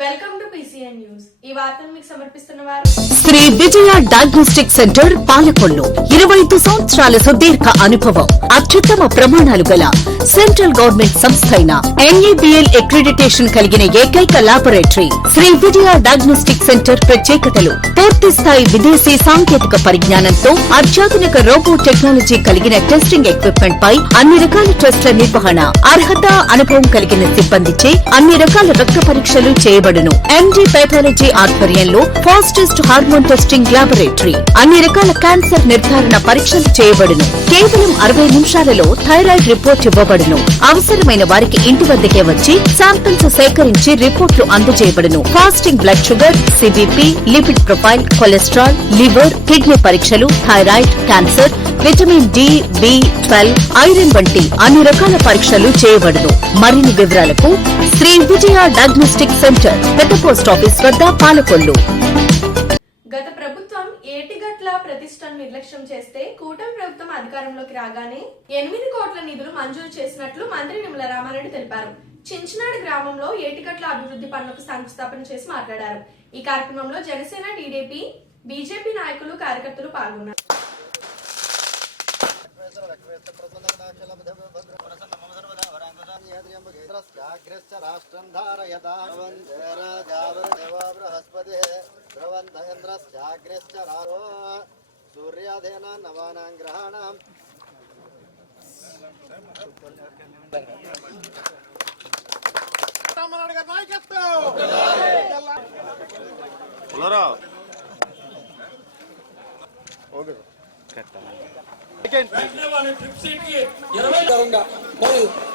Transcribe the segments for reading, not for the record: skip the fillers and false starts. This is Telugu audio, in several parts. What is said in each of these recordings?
Welcome to PCN news. ఈ వార్తను మీకు సమర్పిస్తున్నవారు శ్రీ విజయ డయాగ్నోస్టిక్ సెంటర్ పాలకొల్లు. 25 సంవత్సరాల సుదీర్ఘ అనుభవం, అత్యుత్తమ ప్రమాణాలు గల సెంట్రల్ గవర్నమెంట్ సంస్థ అయిన NABL అక్రిడిటేషన్ కలిగిన ఏకైక laboratory Shri Vijaya diagnostic centre. ప్రత్యేకతలు: పూర్తి స్థాయి విదేశీ సాంకేతిక పరిజ్ఞానంతో అత్యాధునిక రోబో టెక్నాలజీ కలిగిన టెస్టింగ్ ఎక్విప్మెంట్ పై అన్ని రకాల టెస్టుల నిర్వహణ, అర్హత, అనుభవం కలిగిన సిబ్బందిచే అన్ని రకాల రక్త పరీక్షలు చేయబడును. MD పైథాలజీ ఆధ్వర్యంలో ఫాస్టెస్ట్ హార్మోన్ టెస్టింగ్ లాబొరేటరీ, అన్ని రకాల క్యాన్సర్ నిర్ధారణ పరీక్షలు చేయబడును. కేవలం 60 నిమిషాలలో థైరాయిడ్ రిపోర్ట్ ఇవ్వబడును. అవసరమైన వారికి ఇంటి వద్దకే వచ్చి శాంపిల్స్ సేకరించి రిపోర్ట్లు అందజేయబడును. Fasting blood sugar, CBP, lipid profile, cholesterol, liver, kidney పరీక్షలు, thyroid, cancer, vitamin D, B12, iron వంటి అన్ని రకాల పరీక్షలు చేయబడును. మరిన్ని వివరాలకు శ్రీ విజయ డయాగ్నోస్టిక్ సెంటర్, పెద్ద పోస్ట్ ఆఫీస్ వద్ద, పాలకొల్లు. గత ప్రభుత్వం ఏటిగట్ల ప్రతిష్టను నిర్లక్ష్యం చేస్తే కూటమి ప్రభుత్వం అధికారంలోకి రాగానే 8 కోట్ల నిధులు మంజూరు చేసినట్లు మంత్రి నిమ్మల రామారెడ్డి తెలిపారు. చించినాడు గ్రామంలో ఏటిగట్ల అభివృద్ధి పనులకు శంకుస్థాపన చేసి మాట్లాడారు. ఈ కార్యక్రమంలో జనసేన, TDP, BJP నాయకులు, కార్యకర్తలు పాల్గొన్నారు. రాష్ట్రం ధారయతా సూర్యాధేన నవానాం గ్రహాణం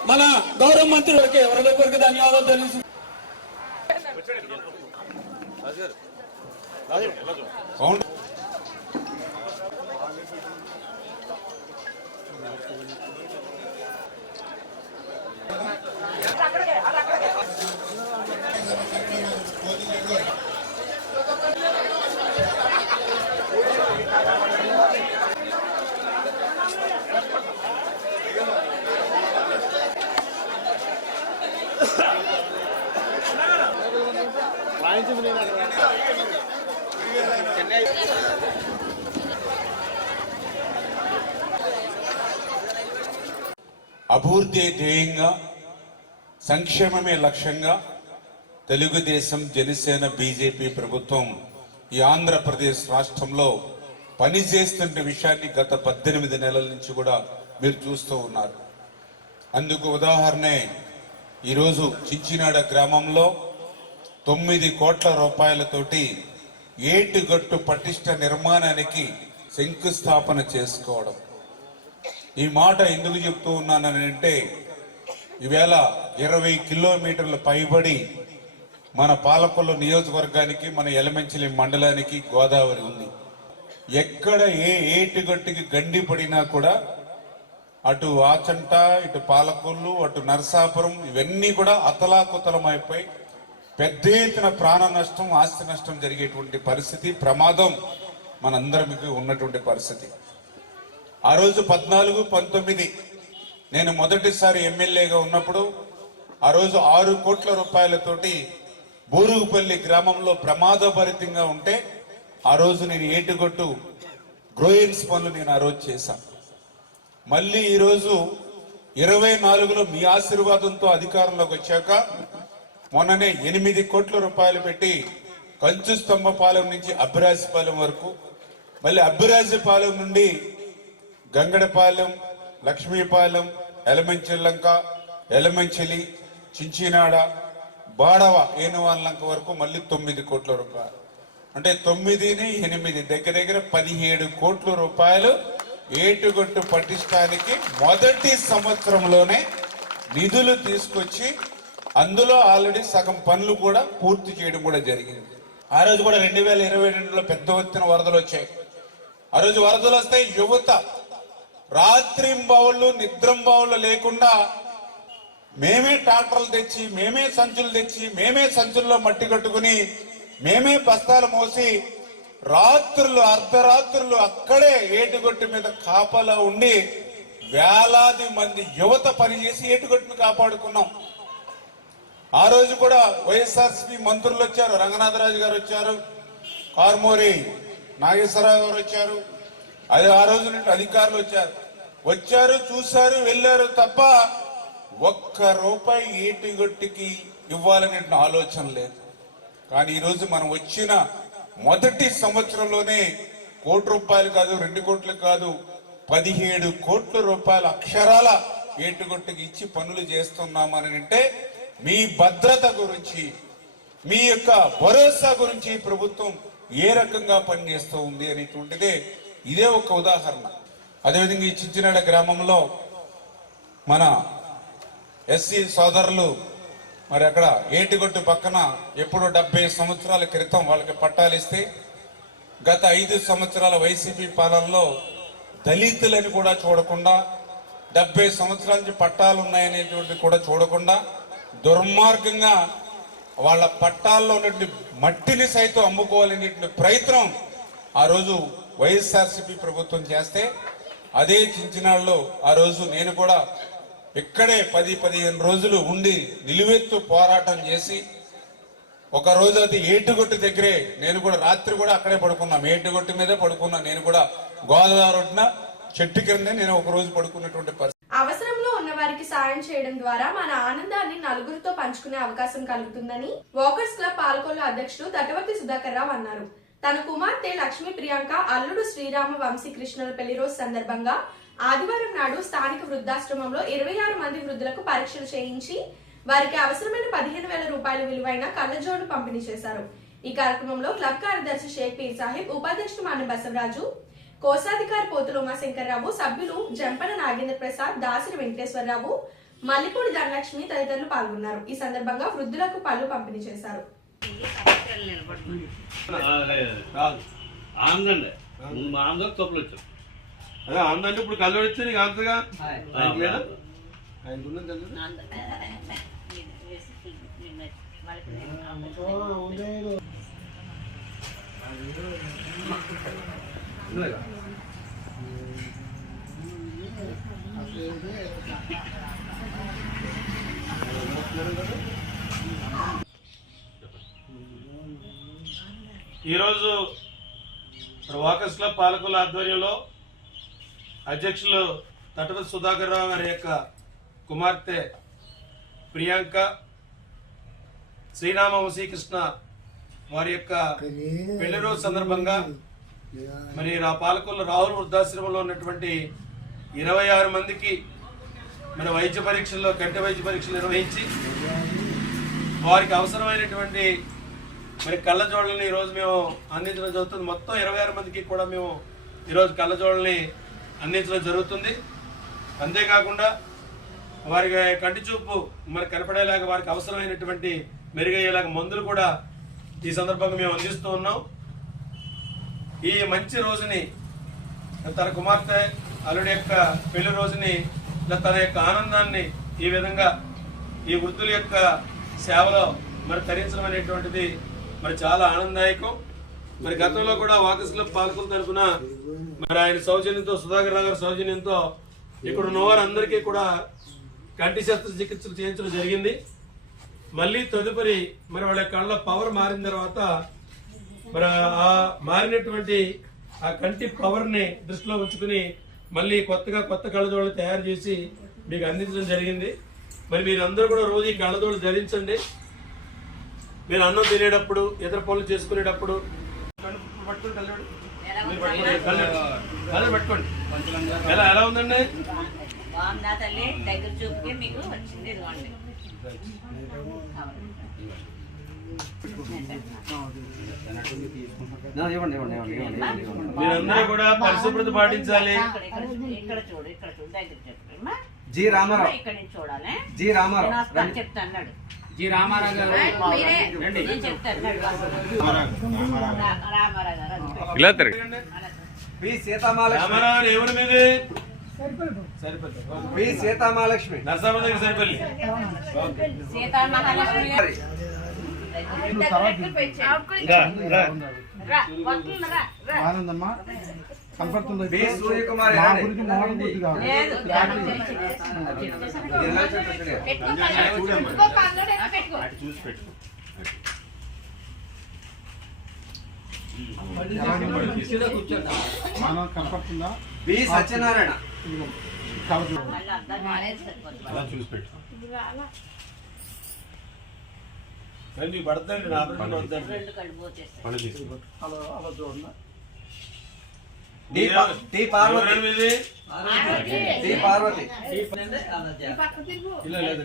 మన గౌరవ మంత్రులకి ఎవరికొరికి ధన్యవాదాలు తెలుసు. అభివృద్ధి ధ్యేయంగా, సంక్షేమమే లక్ష్యంగా తెలుగుదేశం, జనసేన, BJP ప్రభుత్వం ఈ ఆంధ్రప్రదేశ్ రాష్ట్రంలో పనిచేస్తున్న విషయాన్ని గత 18 నెలల నుంచి కూడా మీరు చూస్తూ ఉన్నారు. అందుకు ఉదాహరణే ఈరోజు చించినాడ గ్రామంలో 9 కోట్ల రూపాయలతోటి ఏటుగట్టు పటిష్ట నిర్మాణానికి శంకుస్థాపన చేసుకోవడం. ఈ మాట ఎందుకు చెప్తూ ఉన్నానంటే, ఈవేళ 20 కిలోమీటర్ల పైబడి మన పాలకొల్లు నియోజకవర్గానికి, మన ఎలమంచిలి మండలానికి గోదావరి ఉంది. ఎక్కడ ఏ ఏటుగట్టుకి గండి పడినా కూడా అటు ఆచంట, ఇటు పాలకొల్లు, అటు నరసాపురం ఇవన్నీ కూడా అతలాకుతలమైపోయి పెద్ద ఎత్తున ప్రాణ నష్టం, ఆస్తి నష్టం జరిగేటువంటి పరిస్థితి, ప్రమాదం మనందరికి ఉన్నటువంటి పరిస్థితి. ఆ రోజు 14, 19 నేను మొదటిసారి ఎమ్మెల్యేగా ఉన్నప్పుడు ఆ రోజు 6 కోట్ల రూపాయలతోటి బూరుగుపల్లి గ్రామంలో ప్రమాదభరితంగా ఉంటే ఆ రోజు నేను ఏటుగొట్టు గ్రోయిన్స్ పనులు నేను ఆ రోజు చేశాను. మళ్ళీ ఈరోజు 24లో మీ ఆశీర్వాదంతో అధికారంలోకి వచ్చాక మొన్ననే 8 కోట్ల రూపాయలు పెట్టి కంచు స్తంభపాలెం నుంచి అబ్బిరాజపాలెం వరకు, మళ్ళీ అబ్బిరాజపాలెం నుండి గంగడపాలెం, లక్ష్మీపాలెం, ఎలమంచిల్లంక, ఎలమంచిలి, చించినాడ, బాడవ, ఏనువాన్లంక వరకు మళ్ళీ 9 కోట్ల రూపాయలు. అంటే 9ని 8 దగ్గర దగ్గర 17 కోట్ల రూపాయలు ఏటుగొట్టు పటిష్టానికి మొదటి సంవత్సరంలోనే నిధులు తీసుకొచ్చి అందులో ఆల్రెడీ సగం పనులు కూడా పూర్తి చేయడం కూడా జరిగింది. ఆ రోజు కూడా 2022లో పెద్ద ఎత్తున వరదలు వచ్చాయి. ఆ రోజు వరదలు వస్తే యువత రాత్రింబావుళ్ళు, నిద్రంబావుళ్ళు లేకుండా మేమే ట్రాక్టర్లు తెచ్చి, మేమే సంచులు తెచ్చి, మేమే సంచుల్లో మట్టి కట్టుకుని, మేమే బస్తాలు మోసి రాత్రులు, అర్ధరాత్రులు అక్కడే ఏటుగొట్టు మీద కాపలా ఉండి వేలాది మంది యువత పనిచేసి ఏటుగొట్టును కాపాడుకున్నాం. ఆ రోజు కూడా వైఎస్ఆర్సీపీ మంత్రులు వచ్చారు, రంగనాథరాజు గారు వచ్చారు, కారుమూరి నాగేశ్వరరావు గారు వచ్చారు, అది ఆ రోజు నుండి అధికారులు వచ్చారు, చూశారు, వెళ్ళారు తప్ప ఒక్క రూపాయి ఏటిగొట్టికి ఇవ్వాలనే ఆలోచన లేదు. కానీ ఈరోజు మనం వచ్చిన మొదటి సంవత్సరంలోనే ₹1 కాదు, 2 కోట్లు కాదు, 17 కోట్ల రూపాయల అక్షరాల ఏటుగొట్టుకి ఇచ్చి పనులు చేస్తున్నామని అంటే మీ భద్రత గురించి, మీ యొక్క భరోసా గురించి ప్రభుత్వం ఏ రకంగా పనిచేస్తూ ఉంది అనేటువంటిదే ఇదే ఒక ఉదాహరణ. అదేవిధంగా ఈ చించినాడ గ్రామంలో మన ఎస్సీ సోదరులు మరి అక్కడ ఏటిగొట్టు పక్కన ఎప్పుడు 70 సంవత్సరాల క్రితం వాళ్ళకి పట్టాలు ఇస్తే గత 5 సంవత్సరాల వైసీపీ పాలనలో దళితులని కూడా చూడకుండా 70 సంవత్సరాల నుంచి పట్టాలు ఉన్నాయనేటువంటి కూడా చూడకుండా దుర్మార్గంగా వాళ్ళ పట్టాల్లో ఉన్నటువంటి మట్టిని సైతం అమ్ముకోవాలనేటువంటి ప్రయత్నం ఆ రోజు వైఎస్ఆర్సీపీ ప్రభుత్వం చేస్తే అదే చించినాడులో ఆ రోజు నేను కూడా ఇక్కడే 10-15 రోజులు ఉండి నిలువెత్తు పోరాటం చేసి ఒక రోజు అది ఏటుగొట్టు దగ్గరే నేను కూడా రాత్రి కూడా అక్కడే పడుకున్నాం, ఏటుగొట్టు మీదే పడుకున్నా. నేను కూడా గోదావరి ఒడ్డున చెట్టు కింద నేను ఒక రోజు పడుకున్నటువంటి పరిస్థితి. అవసరంలో ఉన్న వారికి సాయం చేయడం ద్వారా మన ఆనందాన్ని నలుగురితో పంచుకునే అవకాశం కలుగుతుందని వాకర్స్ క్లబ్ పాలకొల్లు అధ్యక్షుడు తటవర్తి సుధాకర్ రావు అన్నారు. తన కుమార్తె లక్ష్మీ ప్రియాంక, అల్లుడు శ్రీరామ వంశీకృష్ణుల పెళ్లి రోజు సందర్భంగా ఆదివారం నాడు స్థానిక వృద్ధాశ్రమంలో 26 మంది వృద్ధులకు పరీక్షలు చేయించి వారికి అవసరమైన 15,000 రూపాయల విలువైన కళ్ళజోడు పంపిణీ చేశారు. ఈ కార్యక్రమంలో క్లబ్ కార్యదర్శి షేక్ పీర్ సాహిబ్, ఉపాధ్యక్షుడు మాన బసవరాజు, కోశాధికారి పోతుల ఉమాశంకర్రావు, సభ్యులు జంపన నాగేంద్ర ప్రసాద్, దాసిరి వెంకటేశ్వరరావు, మల్లిపూడి ధనలక్ష్మి తదితరులు పాల్గొన్నారు. ఈ సందర్భంగా వృద్ధులకు పళ్ళు పంపిణీ చేశారు. అదే ఆనందంటే ఇప్పుడు కళ్ళు వచ్చి నీకు అంతగా ఈరోజు వాకర్స్ క్లబ్ పాలకొల్లు ఆధ్వర్యంలో అధ్యక్షులు తటవర్తి సుధాకర్ రావు గారి యొక్క కుమార్తె ప్రియాంక, శ్రీరామ వంశీకృష్ణ వారి యొక్క పెళ్లి రోజు సందర్భంగా మరి పాలకొల్లు రాహుల్ వృద్ధాశ్రమంలో ఉన్నటువంటి 26 మందికి మన వైద్య పరీక్షల్లో కంటి వైద్య పరీక్షలు నిర్వహించి వారికి అవసరమైనటువంటి మరి కళ్ళజోళ్ళని ఈరోజు మేము అందించడం జరుగుతుంది. మొత్తం 26 మందికి కూడా మేము ఈరోజు కళ్ళజోళ్ళని అందించడం జరుగుతుంది. అంతేకాకుండా వారికి కంటి చూపు మరి కనపడేలాగా వారికి అవసరమైనటువంటి మెరుగయ్యేలాగా మందులు కూడా ఈ సందర్భంగా మేము అందిస్తూ ఉన్నాం. ఈ మంచి రోజుని తన కుమార్తె అల్లుడి యొక్క పెళ్లి రోజుని తన యొక్క ఆనందాన్ని ఈ విధంగా ఈ వృద్ధుల యొక్క సేవలో మరి తరించడం అనేటువంటిది మరి చాలా ఆనందదాయకం. మరి గతంలో కూడా వాకర్స్ క్లబ్ పాలకొల్లు తరఫున మరి ఆయన సౌజన్యంతో, సుధాకర్ రావు గారి సౌజన్యంతో ఇక్కడ ఉన్న వారందరికీ కూడా కంటి శస్త్రచికిత్సలు చేయించడం జరిగింది. మళ్ళీ తదుపరి మరి వాళ్ళ కళ్ళ పవర్ మారిన తర్వాత మరి ఆ మారినటువంటి ఆ కంటి పవర్ ని దృష్టిలో ఉంచుకుని మళ్ళీ కొత్త కళ్ళజోళ్ళు తయారు చేసి మీకు అందించడం జరిగింది. మరి మీరందరూ కూడా రోజు ఈ కళ్ళజోళ్ళు ధరించండి. మీరు అన్నం తినేటప్పుడు, ఇతర పనులు చేసుకునేటప్పుడు పట్టుకోండి. ఎలా ఉందండి? బాగుందా తల్లి? దగ్గర చూపుకి మీకు వచ్చింది. ఇదిగోండి. మీరందరూ కూడా పరిశుభ్రత పాటించాలి. ఇక్కడ చూడు దగ్గర చెప్పమ్మా. జి రామారావు ఇక్కడ నుంచి చూడాలి. జి రామారావు చెప్తా అన్నాడు. జి రామారావు గారు నేను చెప్తాను. రామారావు గారు పి సీతామహాలక్ష్మి. రామారావు ఎవరి మీది? పి సీతామహాలక్ష్మి. నరసామ దగ్గర సరిపల్లి. సీతామహాలక్ష్మి గారు ఆనందమ్మా. బి సూర్యకుమార్ యాదవ్. లేదు జిల్లా సెక్రటరీ. బి సత్యనారాయణ. మళ్ళీ అర్థం కాలేదు సరిపోతుంది. పడతండి నా అభిప్రాయం వద్దండి. రెండు కళ్ళు పోచేస్తాయి. టి పార్వతి. టి పార్వతి. ఇలా లేదు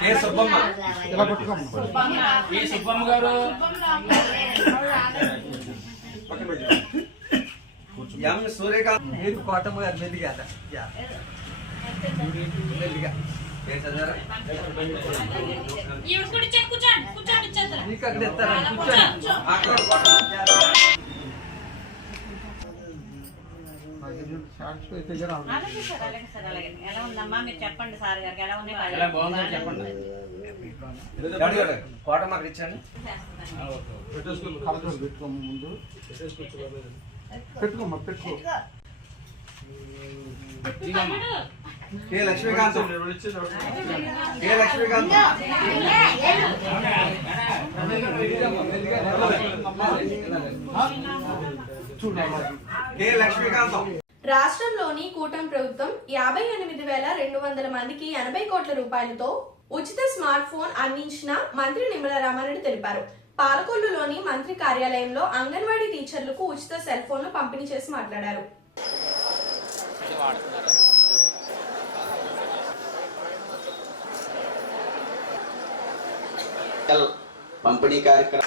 కె సుబ్బమ్మ. సుబ్బమ్మ గారు ఎం సూర్యకాంత్. మీరు కోటమ్మ గారు మెల్లిగా మెల్లిగా పేరు చదివారా? మీకు అక్కడ ఇస్తారా? కూర్చోండి. అక్కడ కోటమ్మ. అలాగే సార్ అలాగే. ఎలా ఉందమ్మా మీరు చెప్పండి సార్ గారికి ఎలా ఉన్నాయి ఎలా బాగుందో చెప్పండి. కోటమ్మ అక్కడ ఇచ్చాను. K Lakshmikant. K Lakshmikant. K Lakshmikantam. రాష్ట్రంలోని కూటమి ప్రభుత్వం 58,200 మందికి 80 కోట్ల రూపాయలతో ఉచిత స్మార్ట్ ఫోన్ అందించిన మంత్రి నిమ్మల రామారెడ్డి తెలిపారు. పాలకొల్లులోని మంత్రి కార్యాలయంలో అంగన్వాడీ టీచర్లకు ఉచిత సెల్ ఫోన్లు పంపిణీ చేసి మాట్లాడారు. పంపిణీ కార్యక్రమం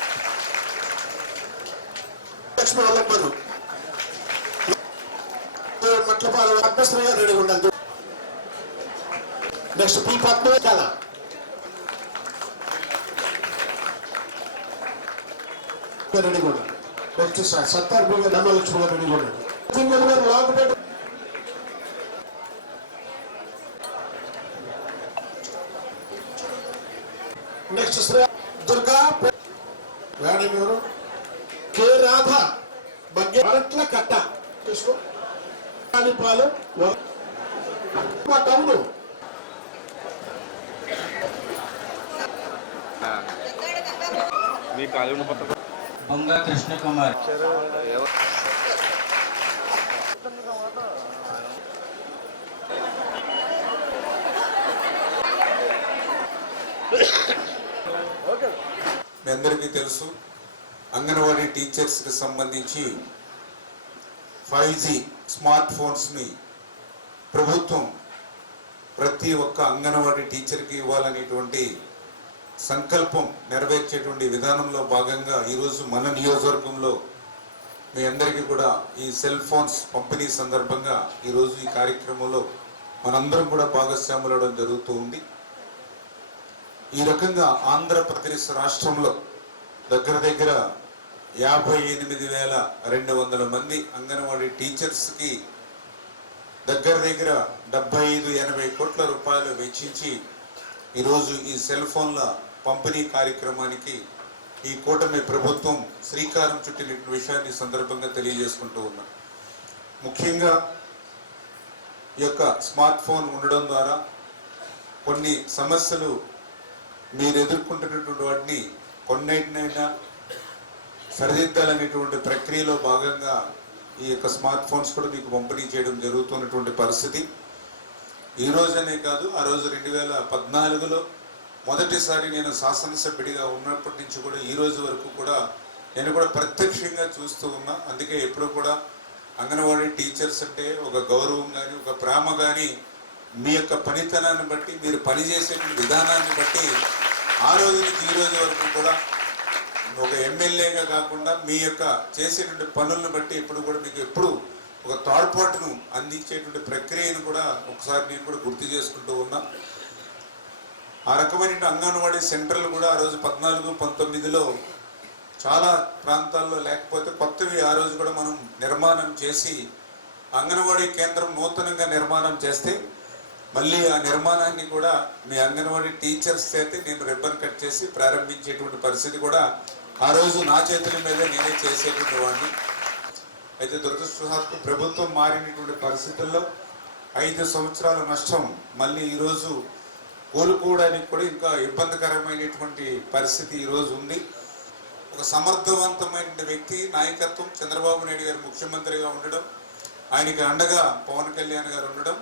నెక్స్ట్ పి పద్మ కళ రెడీగొండ. నెక్స్ట్ సత్తార్ బిగా నమ్మలక్ష్మి గారు రెడీగొండ. లాగుపేట నెక్స్ట్ శ్రీ దుర్గా మేడం ఎవరు? కె రాధ బగ్గే అరట్ల కట్ట తీసుకో. పాలు మా టౌను బొంగ కృష్ణకుమార్. మీ అందరికీ తెలుసు, అంగన్వాడీ టీచర్స్కి సంబంధించి 5G స్మార్ట్ ఫోన్స్ని ప్రభుత్వం ప్రతి ఒక్క అంగన్వాడీ టీచర్కి ఇవ్వాలనేటువంటి సంకల్పం నెరవేర్చేటువంటి విధానంలో భాగంగా ఈరోజు మన నియోజకవర్గంలో మీ అందరికీ కూడా ఈ సెల్ ఫోన్స్ పంపిణీ సందర్భంగా ఈరోజు ఈ కార్యక్రమంలో మనందరం కూడా భాగస్వాములవడం జరుగుతూ ఉంది. ఈ రకంగా ఆంధ్రప్రదేశ్ రాష్ట్రంలో దగ్గర 58,200 మంది అంగన్వాడీ టీచర్స్కి దగ్గర 75-80 కోట్ల రూపాయలు వెచ్చించి ఈరోజు ఈ సెల్ ఫోన్ల పంపిణీ కార్యక్రమానికి ఈ కూటమి ప్రభుత్వం శ్రీకారం చుట్టిన విషయాన్ని సందర్భంగా తెలియజేసుకుంటూ ఉన్నా. ముఖ్యంగా ఈ యొక్క స్మార్ట్ ఫోన్ ఉండడం ద్వారా కొన్ని సమస్యలు మీరు ఎదుర్కొంటున్నటువంటి వాటిని కొన్నిటినైనా సరిదిద్దాలనేటువంటి ప్రక్రియలో భాగంగా ఈ యొక్క స్మార్ట్ ఫోన్స్ కూడా మీకు పంపిణీ చేయడం జరుగుతున్నటువంటి పరిస్థితి. ఈ రోజనే కాదు, ఆ రోజు 2014లో మొదటిసారి నేను శాసనసభ్యుడిగా ఉన్నప్పటి నుంచి కూడా ఈ రోజు వరకు కూడా నేను కూడా ప్రత్యక్షంగా చూస్తూ ఉన్నా. అందుకే ఎప్పుడు కూడా అంగన్వాడీ టీచర్స్ అంటే ఒక గౌరవం కానీ ఒక ప్రేమ కానీ మీ యొక్క పనితనాన్ని బట్టి మీరు పనిచేసే విధానాన్ని బట్టి ఆ రోజు నుంచి ఈ రోజు వరకు కూడా ఒక ఎమ్మెల్యేగా కాకుండా మీ యొక్క చేసేటువంటి పనులను బట్టి ఎప్పుడు కూడా మీకు ఎప్పుడు ఒక తోడ్పాటును అందించేటువంటి ప్రక్రియను కూడా ఒకసారి నేను కూడా గుర్తు చేసుకుంటూ ఉన్నా. ఆ రకమైన అంగన్వాడీ సెంటర్లు కూడా ఆ రోజు 14-19లో చాలా ప్రాంతాల్లో లేకపోతే కొత్తవి ఆ రోజు కూడా మనం నిర్మాణం చేసి అంగన్వాడీ కేంద్రం నూతనంగా నిర్మాణం చేస్తే మళ్ళీ ఆ నిర్మాణాన్ని కూడా మీ అంగన్వాడీ టీచర్స్ చేతే నేను రిబ్బన్ కట్ చేసి ప్రారంభించేటువంటి పరిస్థితి కూడా ఆ రోజు నా చేతుల మీద నేనే చేసేటువంటి వాడిని. అయితే దురదృష్టవశాత్తు ప్రభుత్వం మారినటువంటి పరిస్థితుల్లో 5 సంవత్సరాల నష్టం మళ్ళీ ఈరోజు కోలుకోవడానికి కూడా ఇంకా ఇబ్బందికరమైనటువంటి పరిస్థితి ఈరోజు ఉంది. ఒక సమర్థవంతమైన వ్యక్తి నాయకత్వం చంద్రబాబు నాయుడు గారు ముఖ్యమంత్రిగా ఉండడం, ఆయనకి అండగా పవన్ కళ్యాణ్ గారు ఉండడం,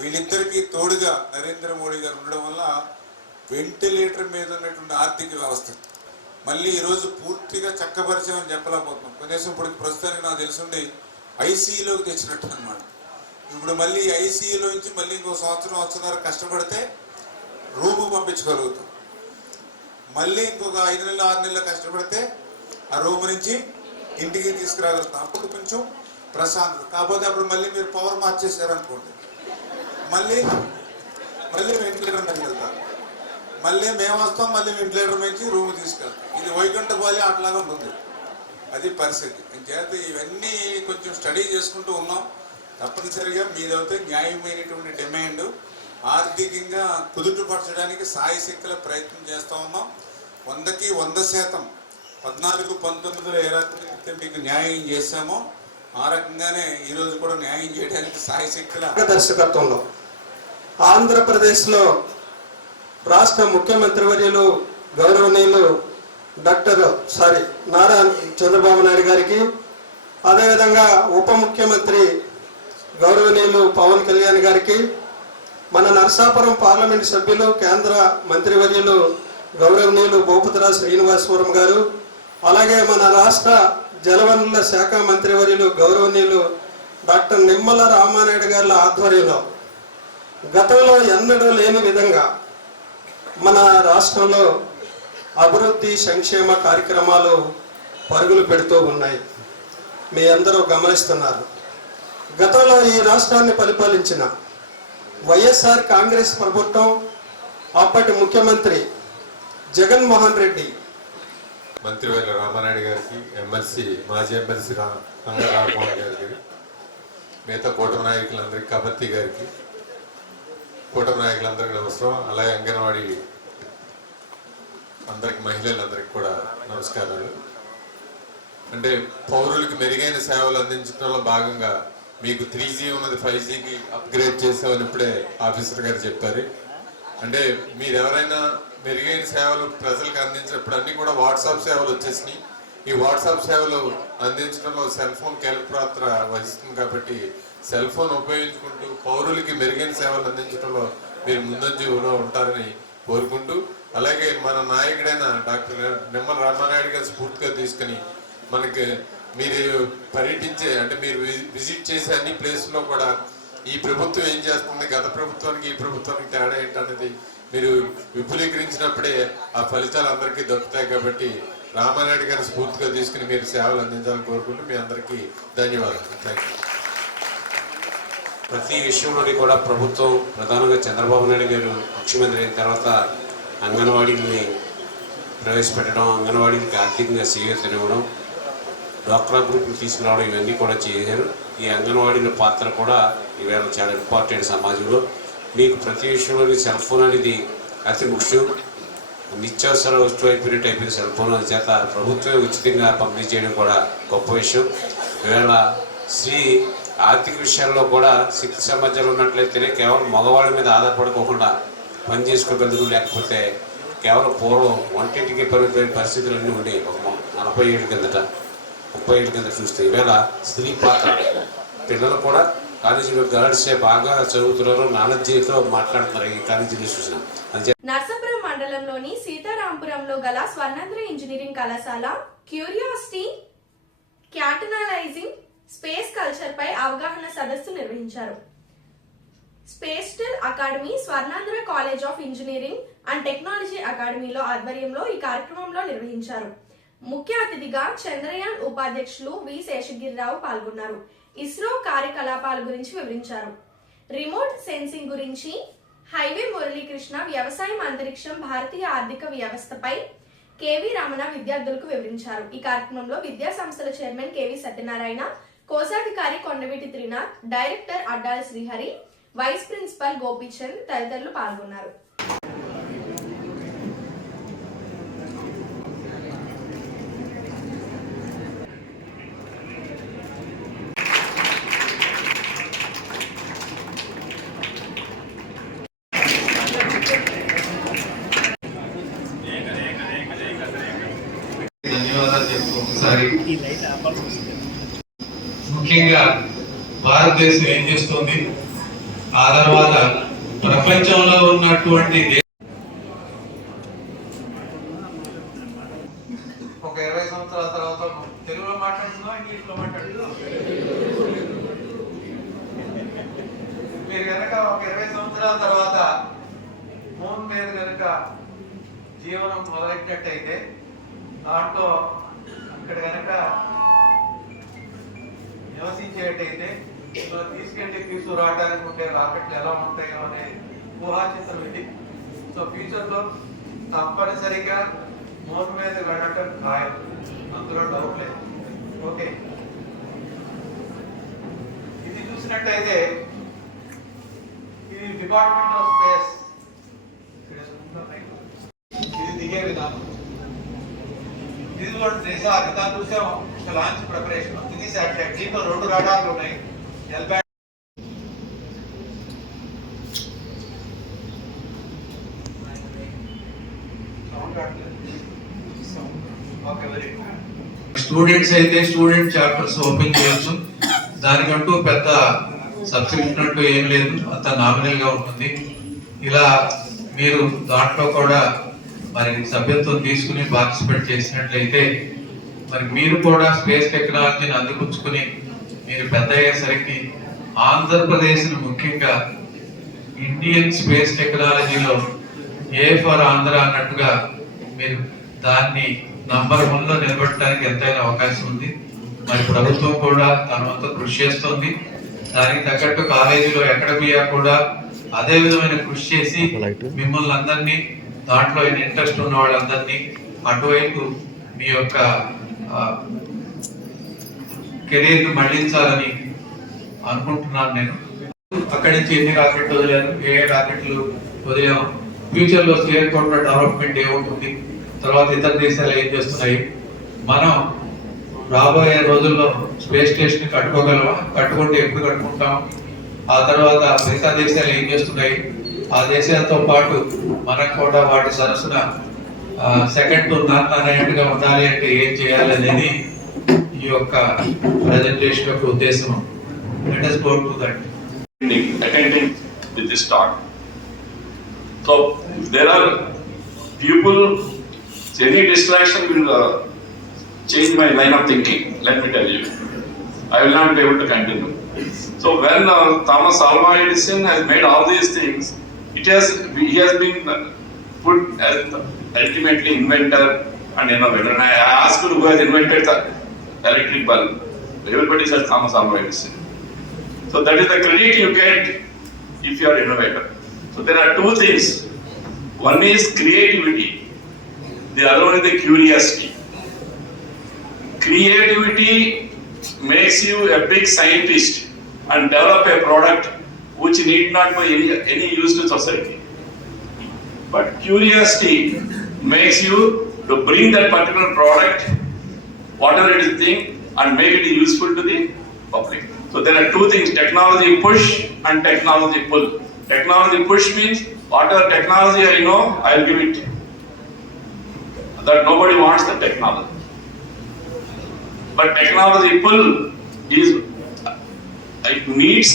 వీళ్ళిద్దరికీ తోడుగా నరేంద్ర మోడీ గారు ఉండడం వల్ల వెంటిలేటర్ మీద ఉన్నటువంటి ఆర్థిక వ్యవస్థ మళ్ళీ ఈరోజు పూర్తిగా చక్కపరిచామని చెప్పలేకపోతున్నాం. కనీసం ఇప్పుడు ప్రస్తుతానికి నాకు తెలుసుండి ఐసీయూలోకి తెచ్చినట్టు అనమాట. ఇప్పుడు మళ్ళీ ఐసీయూలో నుంచి మళ్ళీ ఇంకో సంవత్సరం కష్టపడితే రూము పంపించగలుగుతాం. మళ్ళీ ఇంకొక 5 నెలలు 6 నెలలు కష్టపడితే ఆ రూమ్ నుంచి ఇంటికి తీసుకురాగలుగుతాం. అప్పుడు కొంచెం ప్రశాంతత. కాకపోతే అప్పుడు మళ్ళీ మీరు పవర్ మార్చేసారనుకోండి, మళ్ళీ వెంటిలేటర్ మీద వెళ్తాం, మళ్ళీ మేము వస్తాం, మళ్ళీ వెంటిలేటర్ నుంచి రూమ్ తీసుకెళ్తాం. ఇది వైకుంఠపాలి అట్లాగా ఉంటుంది. అది పరిస్థితి. చేత ఇవన్నీ కొంచెం స్టడీ చేసుకుంటూ ఉన్నాం. తప్పనిసరిగా మీదైతే న్యాయమైనటువంటి డిమాండ్ ఆర్థికంగా కుదుటపరచడానికి సాయశక్తుల ప్రయత్నం చేస్తూ ఉన్నాం. 100కి 100% 14, 19లో ఏ రకంగా మీకు న్యాయం చేశామో ఆ రకంగానే ఈరోజు కూడా న్యాయం చేయడానికి సాయశక్తుల దర్శకత్వంలో ఆంధ్రప్రదేశ్లో రాష్ట్ర ముఖ్యమంత్రి వర్యులు గౌరవనీయులు నారా చంద్రబాబు నాయుడు గారికి, అదేవిధంగా ఉప ముఖ్యమంత్రి గౌరవనీయులు పవన్ కళ్యాణ్ గారికి, మన నరసాపురం పార్లమెంట్ సభ్యులు కేంద్ర మంత్రివర్యులు గౌరవనీయులు భూపతిరాజు శ్రీనివాసపురం గారు, అలాగే మన రాష్ట్ర జలవనరుల శాఖ మంత్రివర్యులు గౌరవనీయులు డాక్టర్ నిమ్మల రామానాయుడు గారి ఆధ్వర్యంలో గతంలో ఎన్నడూ లేని విధంగా మన రాష్ట్రంలో అభివృద్ధి సంక్షేమ కార్యక్రమాలు పరుగులు పెడుతూ ఉన్నాయి. మీ అందరూ గమనిస్తున్నారు. గతంలో ఈ రాష్ట్రాన్ని పరిపాలించిన వైఎస్ఆర్ కాంగ్రెస్ ప్రభుత్వం, అప్పటి ముఖ్యమంత్రి జగన్మోహన్ రెడ్డి, మంత్రివర్యులు రామానాయుడు గారికి, మాజీ ఎమ్మెల్సీ రామ్మోహన్ గారికి, మిగతా కూటమి నాయకులందరికీ, కబత్తి గారికి, కూటమి నాయకులందరికీ నమస్కారం. అలాగే అంగన్వాడీ అందరికి, మహిళలందరికీ కూడా నమస్కారాలు. అంటే పౌరులకు మెరుగైన సేవలు అందించడంలో భాగంగా మీకు 3G ఉన్నది 5Gకి అప్గ్రేడ్ చేసామని ఇప్పుడే ఆఫీసర్ గారు చెప్పారు. అంటే మీరు ఎవరైనా మెరుగైన సేవలు ప్రజలకు అందించినప్పుడు అన్ని కూడా వాట్సాప్ సేవలు వచ్చేసినాయి. ఈ వాట్సాప్ సేవలు అందించడంలో సెల్ ఫోన్ కీలక పాత్ర వహిస్తుంది. కాబట్టి సెల్ ఫోన్ ఉపయోగించుకుంటూ పౌరులకి మెరుగైన సేవలు అందించడంలో మీరు ముందంజలో ఉంటారని కోరుకుంటూ, అలాగే మన నాయకుడైన డాక్టర్ నిమ్మల రామానాయుడు గారు స్ఫూర్తిగా తీసుకుని మనకి మీరు పర్యటించే, అంటే మీరు విజిట్ చేసే అన్ని ప్లేస్లో కూడా ఈ ప్రభుత్వం ఏం చేస్తుంది, గత ప్రభుత్వానికి ఈ ప్రభుత్వానికి తేడా ఏంటనేది మీరు విపులీకరించినప్పుడే ఆ ఫలితాలు అందరికీ దొరుకుతాయి. కాబట్టి రామానాయుడు గారి స్ఫూర్తిగా తీసుకుని మీరు సేవలు అందించాలని కోరుకుంటూ మీ అందరికీ ధన్యవాదాలు. Thank you. ప్రతి విషయంలోని కూడా ప్రభుత్వం, ప్రధానంగా చంద్రబాబు నాయుడు గారు ముఖ్యమంత్రి అయిన తర్వాత అంగన్వాడీని ప్రవేశపెట్టడం, అంగన్వాడీకి ఆర్థికంగా చేయూతనివ్వడం, డ్వాక్రా గ్రూప్ని తీసుకురావడం, ఇవన్నీ కూడా చేశారు. ఈ అంగన్వాడీల పాత్ర కూడా ఈవేళ చాలా ఇంపార్టెంట్ సమాజంలో. మీకు ప్రతి విషయంలోని సెల్ ఫోన్ అనేది అతి ముఖ్యం. నిత్యావసర వస్తువు అయిపోయిన సెల్ ఫోన్ చేత ప్రభుత్వమే ఉచితంగా పంపిణీ చేయడం కూడా గొప్ప విషయం. ఈవేళ ఆర్థిక విషయాల్లో కూడా శక్తి సామర్థ్యాలు ఉన్నట్లయితేనే కేవలం మగవాళ్ళ మీద ఆధారపడుకోకుండా పని చేసుకోగలరు. లేకపోతే కేవలం పూర్వం వంటింటికి పరిమితమైన పరిస్థితులన్నీ ఉండేవి. ఒక 40 ఏళ్ళ కిందట, 30 ఏళ్ళ కింద చూస్తే ఈవేళ స్త్రీ పాత్ర, పిల్లలు కూడా కాలేజీలో గర్ల్సే బాగా చదువుతున్నారు, నాలెడ్జ్తో మాట్లాడుతున్నారు ఈ కాలేజీలో చూసినాం. నర్సాపురం మండలంలోని సీతారాంపురంలో గల స్వర్ణాంధ్ర ఇంజనీరింగ్ కళాశాల క్యూరియాసిటీ క్యాటనలైజింగ్ స్పేస్ కల్చర్ పై అవగాహన సదస్సు నిర్వహించారు. స్పేస్టల్ academy, Swarnandhra college of engineering and technology అకాడమీలో ఆధ్వర్యంలో ఈ కార్యక్రమంలో నిర్వహించారు. ముఖ్య అతిథిగా చంద్రయాన్ ఉపాధ్యక్షులు వి శేషగిరిరావు పాల్గొన్నారు. ఇస్రో కార్యకలాపాల గురించి వివరించారు. రిమోట్ సెన్సింగ్ గురించి హైవే మురళీకృష్ణ, వ్యవసాయం, అంతరిక్షం, భారతీయ ఆర్థిక వ్యవస్థపై కేవీ రమణ విద్యార్థులకు వివరించారు. ఈ కార్యక్రమంలో విద్యా సంస్థల చైర్మన్ కేవీ సత్యనారాయణ, కోశాధికారి Kondaveeti Trinath, director Addala Srihari, vice principal Gopichand తదితరులు పాల్గొన్నారు. ధన్యవాదాలు చెప్తూ ఒకసారి ముఖ్యంగా భారతదేశం ఏం చేస్తుంది, ఆ తర్వాత ప్రపంచంలో ఉన్నటువంటి ఒక 20 సంవత్సరాల తర్వాత తెలుగులో మాట్లాడుతున్నాం, ఇంగ్లీష్లో మాట్లాడుతున్నాం. మీరు కనుక ఒక 20 సంవత్సరాల తర్వాత మూన్ మీద కనుక జీవనం మొదలెట్టినట్టయితే దాంట్లో అక్కడ కనుక నివసించేటైతే తీసుకురావడానికి ఉండే రాకెట్లు ఎలా ఉంటాయో అనే ఊహాచిత్రం ఇది. సో ఫ్యూచర్లో తప్పనిసరిగా మూన్ మీద వెళ్ళటం ఖాయం, అందులో డౌట్ లేదు. ఓకే, ఇది చూసినట్టయితే ఇది డిపార్ట్మెంట్ ఆఫ్ స్పేస్, ఇది దిగే విధానం. ఇది కూడా దేశాలు దాని చూసాం లాంచ్ ప్రిపరేషన్. ఇది శాటిలైట్, దీంట్లో 2 రడార్లు ఉన్నాయి. ఎల్బ్యాట్ స్టూడెంట్స్ అయితే స్టూడెంట్ చాప్టర్స్ ఓపెన్ చేయొచ్చు. దానికంటూ పెద్ద సబ్స్క్రిప్షన్ అంటూ ఏం లేదు, అంత నామినల్ గా ఉంటుంది. ఇలా మీరు దాంట్లో కూడా మరి సభ్యత్వం తీసుకుని పార్టిసిపేట్ చేసినట్లయితే మరి మీరు కూడా స్పేస్ టెక్నాలజీని అందిపుచ్చుకుని మీరు పెద్ద అయ్యేసరికి ఆంధ్రప్రదేశ్ ముఖ్యంగా ఇండియన్ స్పేస్ టెక్నాలజీలో ఏ ఫర్ ఆంధ్ర అన్నట్టుగా మీరు దాన్ని నంబర్ 1లో నిలబెట్టడానికి ఎంతైనా అవకాశం ఉంది. మరి ప్రభుత్వం కూడా తన వంతు కృషి చేస్తుంది. దానికి తగ్గట్టు కాలేజీలో అకాడమియా కూడా అదే విధమైన కృషి చేసి మిమ్మల్ని అందరినీ, దాంట్లో ఇంట్రెస్ట్ ఉన్న వాళ్ళందరినీ అటువైపు మీ యొక్క కెరీర్ మళ్లించాలని అనుకుంటున్నాను. నేను అక్కడి నుంచి ఎన్ని రాకెట్లు వదిలాను, ఏ రాకెట్లు వదిలాము, ఫ్యూచర్ లో స్టేట్ డెవలప్మెంట్ ఏముంటుంది, తర్వాత ఇతర దేశాలు ఏం చేస్తున్నాయి, మనం రాబోయే రోజుల్లో స్పేస్ స్టేషన్ కట్టుకోగలమా, కట్టుకుంటే ఎప్పుడు కట్టుకుంటాం, ఆ తర్వాత మిగతా దేశాలు ఏం చేస్తున్నాయి, ఆ దేశాలతో పాటు మనకు కూడా వాటి సరసన సెకండ్ నాన్నగా ఉండాలి అంటే ఏం చేయాలి అనేది ఈ యొక్క ప్రెజెంటేషన్ యొక్క ఉద్దేశం. Let us go to that. Attending with this talk. So if there are people, any distraction will change my line of thinking. Let me tell you, I will not be able to continue. So when Thomas Alva Edison has made all these things, he has been put as ultimately inventor and innovator. And I asked who has invented the electric bulb. Everybody says Thomas Alva Edison. So that is the credit you get if you are innovator. So there are 2 things. One is creativity. The other one is the curiosity. Creativity makes you a big scientist and develop a product which need not be any use to society. But curiosity makes you to bring that particular product, whatever it is thing, and make it useful to the public. So there are 2 things: technology push and technology pull. Technology push means whatever technology I know, I will give it. That nobody wants the technology. But technology pull is it meets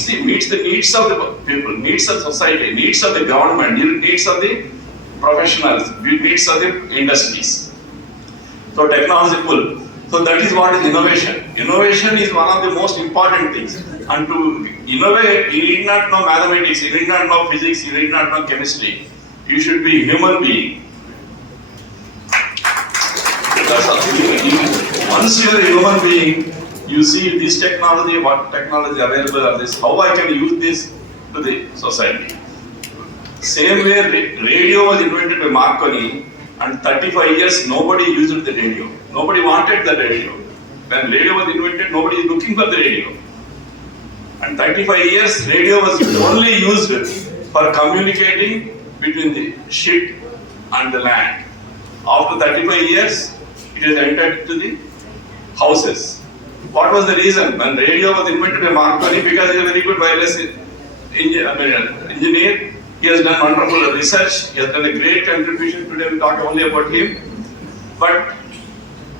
the needs of the people, needs of society, needs of the government, needs of the professionals, needs of the industries. So technology pull. So that is what is innovation. Innovation is one of the most important things. And to innovate, you need not know mathematics, you need not know physics, you need not know chemistry. You should be a human being. Once you are a human being, you see this technology, what technology available are this, how I can use this to the society. Same way radio was invented by Marconi, and 35 years nobody used the radio. Nobody wanted the radio. When radio was invented, nobody is looking for the radio. And 35 years radio was only used for communicating between the ship and the land. After 35 years, it has entered to the houses. What was the reason? When radio was invented by Marconi, because he is a very good wireless engineer, he has done wonderful research, he has done a great contribution. Today we talk only about him. But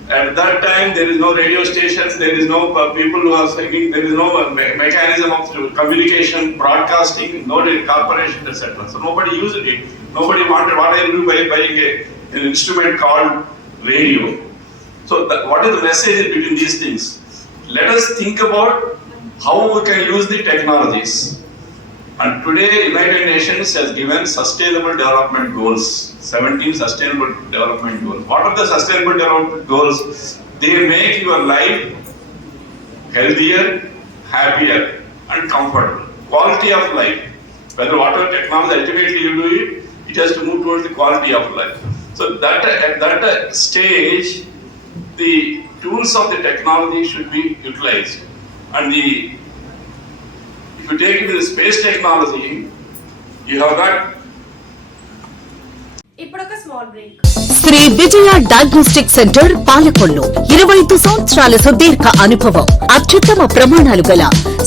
At that time, there is no radio stations, there is no people who are singing, there is no mechanism of communication, broadcasting, no corporation, etc. So nobody used it. Nobody wanted, what I do by buying an instrument called radio. So what is the message between these things? Let us think about how we can use the technologies. And today, United Nations has given Sustainable Development Goals, 17 Sustainable Development Goals. What are the Sustainable Development Goals? They make your life healthier, happier, and comfortable. Quality of life. Whether whatever technology ultimately you do it, it has to move towards the quality of life. So that at that stage, the tools of the technology should be utilized. And if you take the space technology, you have got. ఇప్పుడొక small break. Shri Vijaya diagnostic centre Palakollu 25 సంవత్సరాల సుదీర్ఘ అనుభవం, అత్యుత్తమ ప్రమాణాలు గల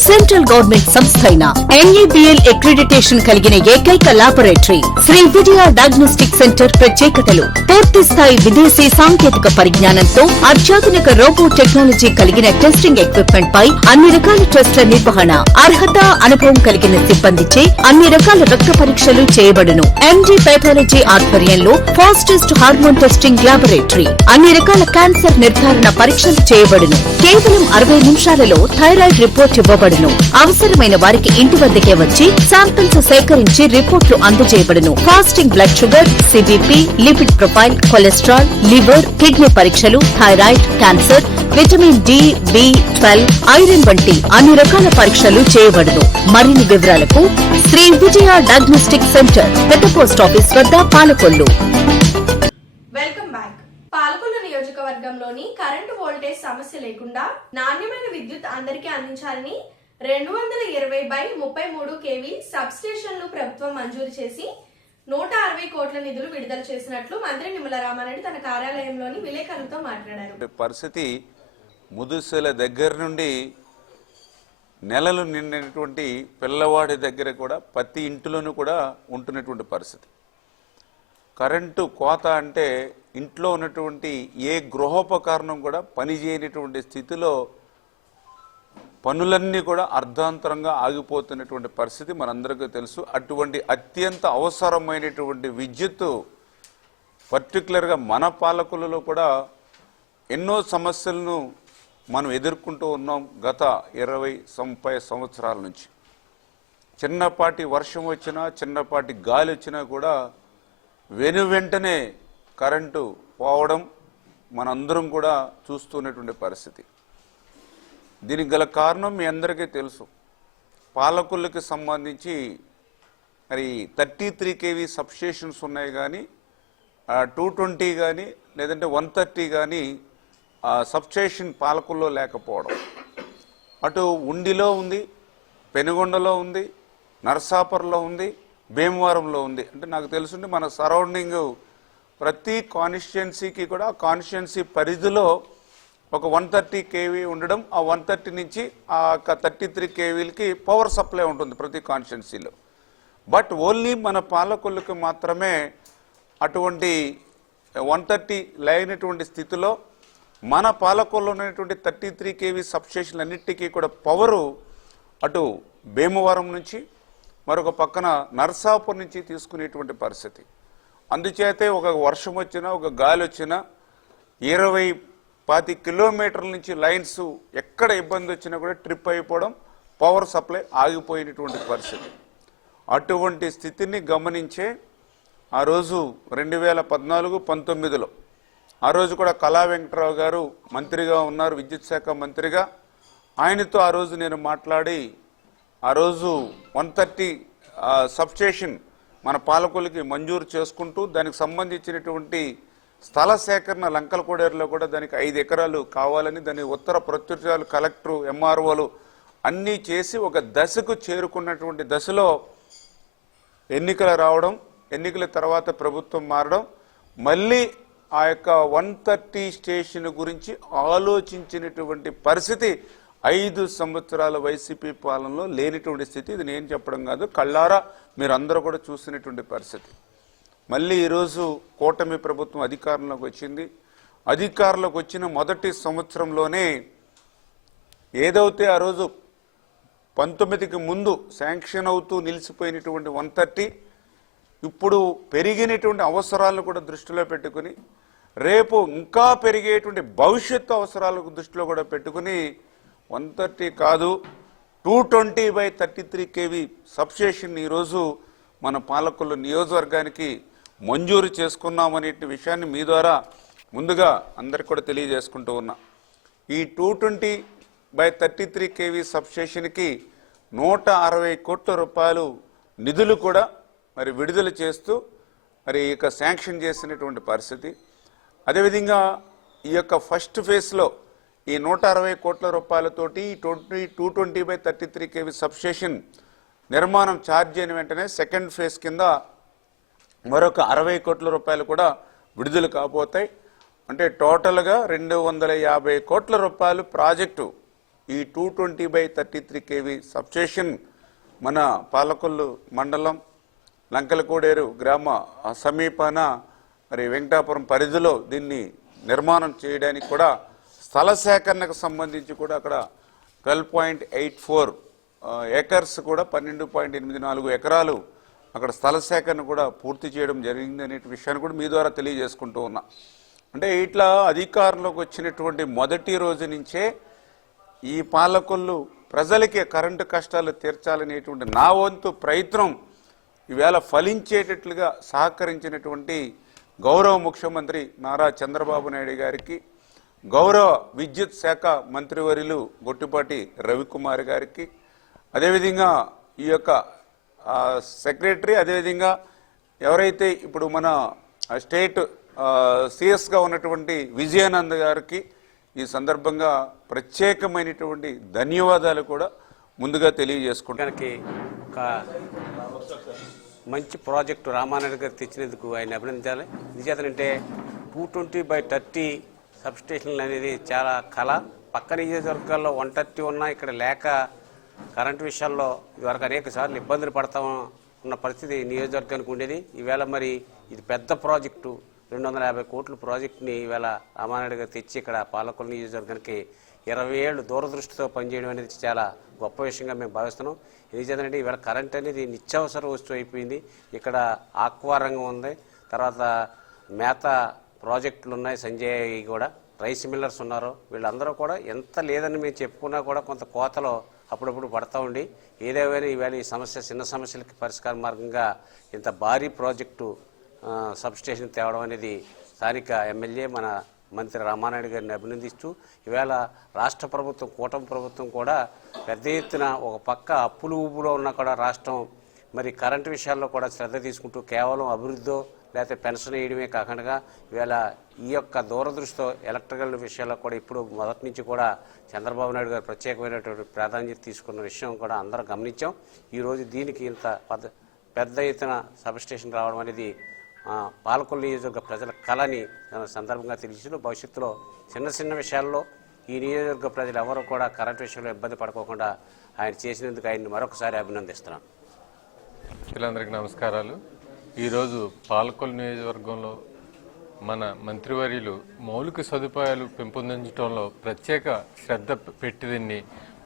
సెంట్రల్ గవర్నమెంట్ సంస్థ అయిన NABL అక్రిడిటేషన్ కలిగిన ఏకైక laboratory Shri Vijaya diagnostic centre. ప్రత్యేకతలు: పూర్తి స్థాయి విదేశీ సాంకేతిక పరిజ్ఞానంతో అత్యాధునిక రోబో టెక్నాలజీ కలిగిన టెస్టింగ్ ఎక్విప్మెంట్ పై అన్ని రకాల టెస్టుల నిర్వహణ, అర్హత, అనుభవం కలిగిన సిబ్బందిచే అన్ని రకాల రక్త పరీక్షలు చేయబడును. MD పెథాలజీ ఆధ్వర్యంలో ఫాస్టెస్ట్ హార్మోన్ టెస్టింగ్ లాబొరేటరీ, అన్ని రకాల క్యాన్సర్ నిర్ధారణ పరీక్షలు చేయబడును. కేవలం 60 నిమిషాలలో థైరాయిడ్ రిపోర్ట్ ఇవ్వబడును. అవసరమైన వారికి ఇంటి వద్దకే వచ్చి శాంపిల్స్ సేకరించి రిపోర్ట్లు అందజేయబడును. Fasting blood sugar, CBP, lipid profile, cholesterol, liver, kidney పరీక్షలు, thyroid, cancer, vitamin D, B12, iron వంటి అన్ని రకాల పరీక్షలు చేయబడును. మరిన్ని వివరాలకు శ్రీ విజయ డయాగ్నోస్టిక్ సెంటర్, పెద్ద పోస్ట్ ఆఫీస్ వద్ద, పాలకొల్లు. Welcome back. పాలకొల్లు నియోజకవర్గంలోని కరెంటు వోల్టేజ్ సమస్య లేకుండా నాణ్యమైన విద్యుత్ అందరికీ అందించాలని 220/33 kV సబ్ స్టేషన్లు ప్రభుత్వం మంజూరు చేసి 160 కోట్ల నిధులు విడుదల చేసినట్లు మంత్రి నిమ్మల రామారెడ్డి తన కార్యాలయంలోని విలేకరులతో మాట్లాడారు. పరిస్థితి ముదుసెల దగ్గర నుండి నెలలు నిండినటువంటి పిల్లవాడి దగ్గర కూడా ప్రతి ఇంటిలోనూ కూడా ఉంటున్నటువంటి పరిస్థితి. కరెంటు కోత అంటే ఇంట్లో ఉన్నటువంటి ఏ గృహోపకరణం కూడా పనిచేయనటువంటి స్థితిలో పనులన్నీ కూడా అర్ధాంతరంగా ఆగిపోతున్నటువంటి పరిస్థితి మనందరికీ తెలుసు. అటువంటి అత్యంత అవసరమైనటువంటి విద్యుత్తు పర్టికులర్గా మన పాలకులలో కూడా ఎన్నో సమస్యలను మనం ఎదుర్కొంటూ ఉన్నాం గత 20-30 సంవత్సరాల నుంచి. చిన్నపాటి వర్షం వచ్చినా, చిన్నపాటి గాలి వచ్చినా కూడా వెంటనే కరెంటు పోవడం మనందరం కూడా చూస్తున్నటువంటి పరిస్థితి. దీనికి గల కారణం మీ అందరికీ తెలుసు. పాలకులకి సంబంధించి మరి 33 kV సబ్స్టేషన్స్ ఉన్నాయి, కానీ 220 కానీ లేదంటే 130 కానీ సబ్స్టేషన్ పాలకుల్లో లేకపోవడం. అటు ఉండిలో ఉంది, పెనుగొండలో ఉంది, నర్సాపర్లో ఉంది, భీమవరంలో ఉంది. అంటే నాకు తెలుసుండి మన సరౌండింగ్ ప్రతి కాన్స్టిట్యుయెన్సీకి కూడా కాన్స్టిట్యుయెన్సీ పరిధిలో ఒక 130 kV ఉండడం, ఆ 130 నుంచి ఆ 33 kVలకి పవర్ సప్లై ఉంటుంది ప్రతి కాన్స్టిట్యుయెన్సీలో. బట్ ఓన్లీ మన పాలకులకు మాత్రమే అటువంటి 130 లేనటువంటి స్థితిలో మన పాలకుల్లో ఉన్నటువంటి 33 kV సబ్స్టేషన్లు అన్నిటికీ కూడా పవరు అటు భీమవరం నుంచి మరొక పక్కన నర్సాపూర్ నుంచి తీసుకునేటువంటి పరిస్థితి. అందుచేతే ఒక వర్షం వచ్చినా, ఒక గాలి వచ్చినా 20-25 కిలోమీటర్ల నుంచి లైన్స్ ఎక్కడ ఇబ్బంది వచ్చినా కూడా ట్రిప్ అయిపోవడం, పవర్ సప్లై ఆగిపోయినటువంటి పరిస్థితి. అటువంటి స్థితిని గమనించే ఆ రోజు 2014-19లో ఆ రోజు కూడా కళా వెంకటరావు గారు మంత్రిగా ఉన్నారు, విద్యుత్ శాఖ మంత్రిగా. ఆయనతో ఆ రోజు నేను మాట్లాడి ఆ రోజు 130 సబ్స్టేషన్ మన పాలకులకి మంజూరు చేసుకుంటూ దానికి సంబంధించినటువంటి స్థల సేకరణ లంకలకోడేరులో కూడా దానికి 5 ఎకరాలు కావాలని దాని ఉత్తర ప్రత్యుత్తరాలు కలెక్టరు, MROలు అన్నీ చేసి ఒక దశకు చేరుకున్నటువంటి దశలో ఎన్నికలు రావడం, ఎన్నికల తర్వాత ప్రభుత్వం మారడం, మళ్ళీ ఆ యొక్క 130 స్టేషన్ గురించి ఆలోచించినటువంటి పరిస్థితి 5 సంవత్సరాల వైసీపీ పాలనలో లేనిటువంటి స్థితి. ఇది నేను చెప్పడం కాదు, కళ్ళారా మీరు అందరూ కూడా చూసినటువంటి పరిస్థితి. మళ్ళీ ఈరోజు కూటమి ప్రభుత్వం అధికారంలోకి వచ్చింది. అధికారంలోకి వచ్చిన మొదటి సంవత్సరంలోనే ఏదైతే ఆ రోజు 19కి ముందు శాంక్షన్ అవుతూ నిలిచిపోయినటువంటి 130 ఇప్పుడు పెరిగినటువంటి అవసరాలను కూడా దృష్టిలో పెట్టుకుని రేపు ఇంకా పెరిగేటువంటి భవిష్యత్తు అవసరాలకు దృష్టిలో కూడా పెట్టుకుని 130 కాదు 220/33 kV సబ్స్టేషన్ ఈరోజు మన పాలకొల్లు నియోజకవర్గానికి మంజూరు చేసుకున్నామనే విషయాన్ని మీ ద్వారా ముందుగా అందరికి కూడా తెలియజేసుకుంటూ ఉన్నా. ఈ 220/33 kV సబ్స్టేషన్కి 160 కోట్ల రూపాయలు నిధులు కూడా మరి విడుదల చేస్తూ మరి ఇక శాంక్షన్ చేసినటువంటి పరిస్థితి. అదేవిధంగా ఈ యొక్క ఫస్ట్ ఫేజ్లో ఈ 160 కోట్ల రూపాయలతోటి 220/33 kV సబ్స్టేషన్ నిర్మాణం ఛార్జ్ అయిన వెంటనే సెకండ్ ఫేజ్ కింద మరొక 60 కోట్ల రూపాయలు కూడా విడుదల కాబోతాయి. అంటే టోటల్గా 250 కోట్ల రూపాయలు ప్రాజెక్టు ఈ 220/33 kV సబ్స్టేషన్ మన పాలకొల్లు మండలం లంకలకోడేరు గ్రామ సమీపాన మరి వెంకటాపురం పరిధిలో దీన్ని నిర్మాణం చేయడానికి కూడా స్థల సేకరణకు సంబంధించి కూడా అక్కడ 12.84 ఏకర్స్ కూడా 12.84 ఎకరాలు అక్కడ స్థల సేకరణ కూడా పూర్తి చేయడం జరిగింది అనే విషయాన్ని కూడా మీ ద్వారా తెలియజేసుకుంటూ ఉన్నా. అంటే ఇట్లా అధికారంలోకి వచ్చినటువంటి మొదటి రోజు నుంచే ఈ పాలకొల్లు ప్రజలకి కరెంటు కష్టాలు తీర్చాలనేటువంటి నా వంతు ప్రయత్నం ఈవేళ ఫలించేటట్లుగా సహకరించినటువంటి గౌరవ ముఖ్యమంత్రి నారా చంద్రబాబు నాయుడు గారికి, గౌరవ విద్యుత్ శాఖ మంత్రివర్యులు గొట్టిపాటి రవికుమార్ గారికి, అదేవిధంగా ఈ యొక్క సెక్రటరీ, అదేవిధంగా ఎవరైతే ఇప్పుడు మన స్టేట్ సిఎస్గా ఉన్నటువంటి విజయానంద్ గారికి ఈ సందర్భంగా ప్రత్యేకమైనటువంటి ధన్యవాదాలు కూడా ముందుగా తెలియజేసుకుంటానికి ఒక మంచి ప్రాజెక్టు రామానాయుడు గారు తెచ్చినందుకు ఆయన అభినందించాలి. ఎందుచేతనంటే 220/30 సబ్స్టేషన్లు అనేది చాలా కళ. పక్క నియోజకవర్గాల్లో 130 ఉన్నా ఇక్కడ లేక కరెంటు విషయాల్లో ఇదివరకు అనేక సార్లు ఇబ్బందులు పడతా ఉన్న పరిస్థితి నియోజకవర్గానికి ఉండేది. ఈవేళ మరి ఇది పెద్ద ప్రాజెక్టు 250 కోట్ల ప్రాజెక్టుని ఈవేళ రామానాయుడు గారు తెచ్చి ఇక్కడ పాలకొల్లు నియోజకవర్గానికి 20 ఏళ్ళు దూరదృష్టితో పనిచేయడం అనేది చాలా గొప్ప విషయంగా మేము భావిస్తున్నాం. ఎందుకంటే ఈవేళ కరెంట్ అనేది నిత్యావసర వస్తువు అయిపోయింది. ఇక్కడ ఆక్వా రంగం ఉంది, తర్వాత మేత ప్రాజెక్టులు ఉన్నాయి, సంజయ్ కూడా రైస్ మిల్లర్స్ ఉన్నారు. వీళ్ళందరూ కూడా ఎంత లేదని మేము చెప్పుకున్నా కూడా కొంత కోతలో అప్పుడప్పుడు పడతా ఉండి ఏదేమైనా ఈవేళ ఈ సమస్య చిన్న సమస్యలకి పరిష్కార మార్గంగా ఇంత భారీ ప్రాజెక్టు సబ్స్టేషన్ తేవడం అనేది స్థానిక ఎమ్మెల్యే మన మంత్రి రామానాయుడు గారిని అభినందిస్తూ ఈవేళ రాష్ట్ర ప్రభుత్వం, కూటమి ప్రభుత్వం కూడా పెద్ద ఎత్తున ఒక పక్క అప్పులు ఊపులో ఉన్న కూడా రాష్ట్రం మరి కరెంటు విషయాల్లో కూడా శ్రద్ధ తీసుకుంటూ కేవలం అభివృద్ధితో లేకపోతే పెన్షన్ వేయడమే కాకుండా ఈవేళ ఈ యొక్క దూరదృష్టితో ఎలక్ట్రికల్ విషయాల్లో కూడా ఇప్పుడు మొదటి నుంచి కూడా చంద్రబాబు నాయుడు గారు ప్రత్యేకమైనటువంటి ప్రాధాన్యత తీసుకున్న విషయం కూడా అందరం గమనించాం. ఈరోజు దీనికి ఇంత పెద్ద ఎత్తున సబ్స్టేషన్ రావడం అనేది పాలకొల్లు నియోజకవర్గ ప్రజల కళని సందర్భంగా తెలియజేస్తూ భవిష్యత్తులో చిన్న చిన్న విషయాల్లో ఈ నియోజకవర్గ ప్రజలు ఎవరు కూడా కరెంట్ విషయంలో ఇబ్బంది పడుకోకుండా ఆయన చేసినందుకు ఆయన్ని మరొకసారి అభినందిస్తున్నాను. అందరికీ నమస్కారాలు. ఈరోజు పాలకొల్లు నియోజకవర్గంలో మన మంత్రివర్యులు మౌలిక సదుపాయాలు పెంపొందించడంలో ప్రత్యేక శ్రద్ధ పెట్టింది.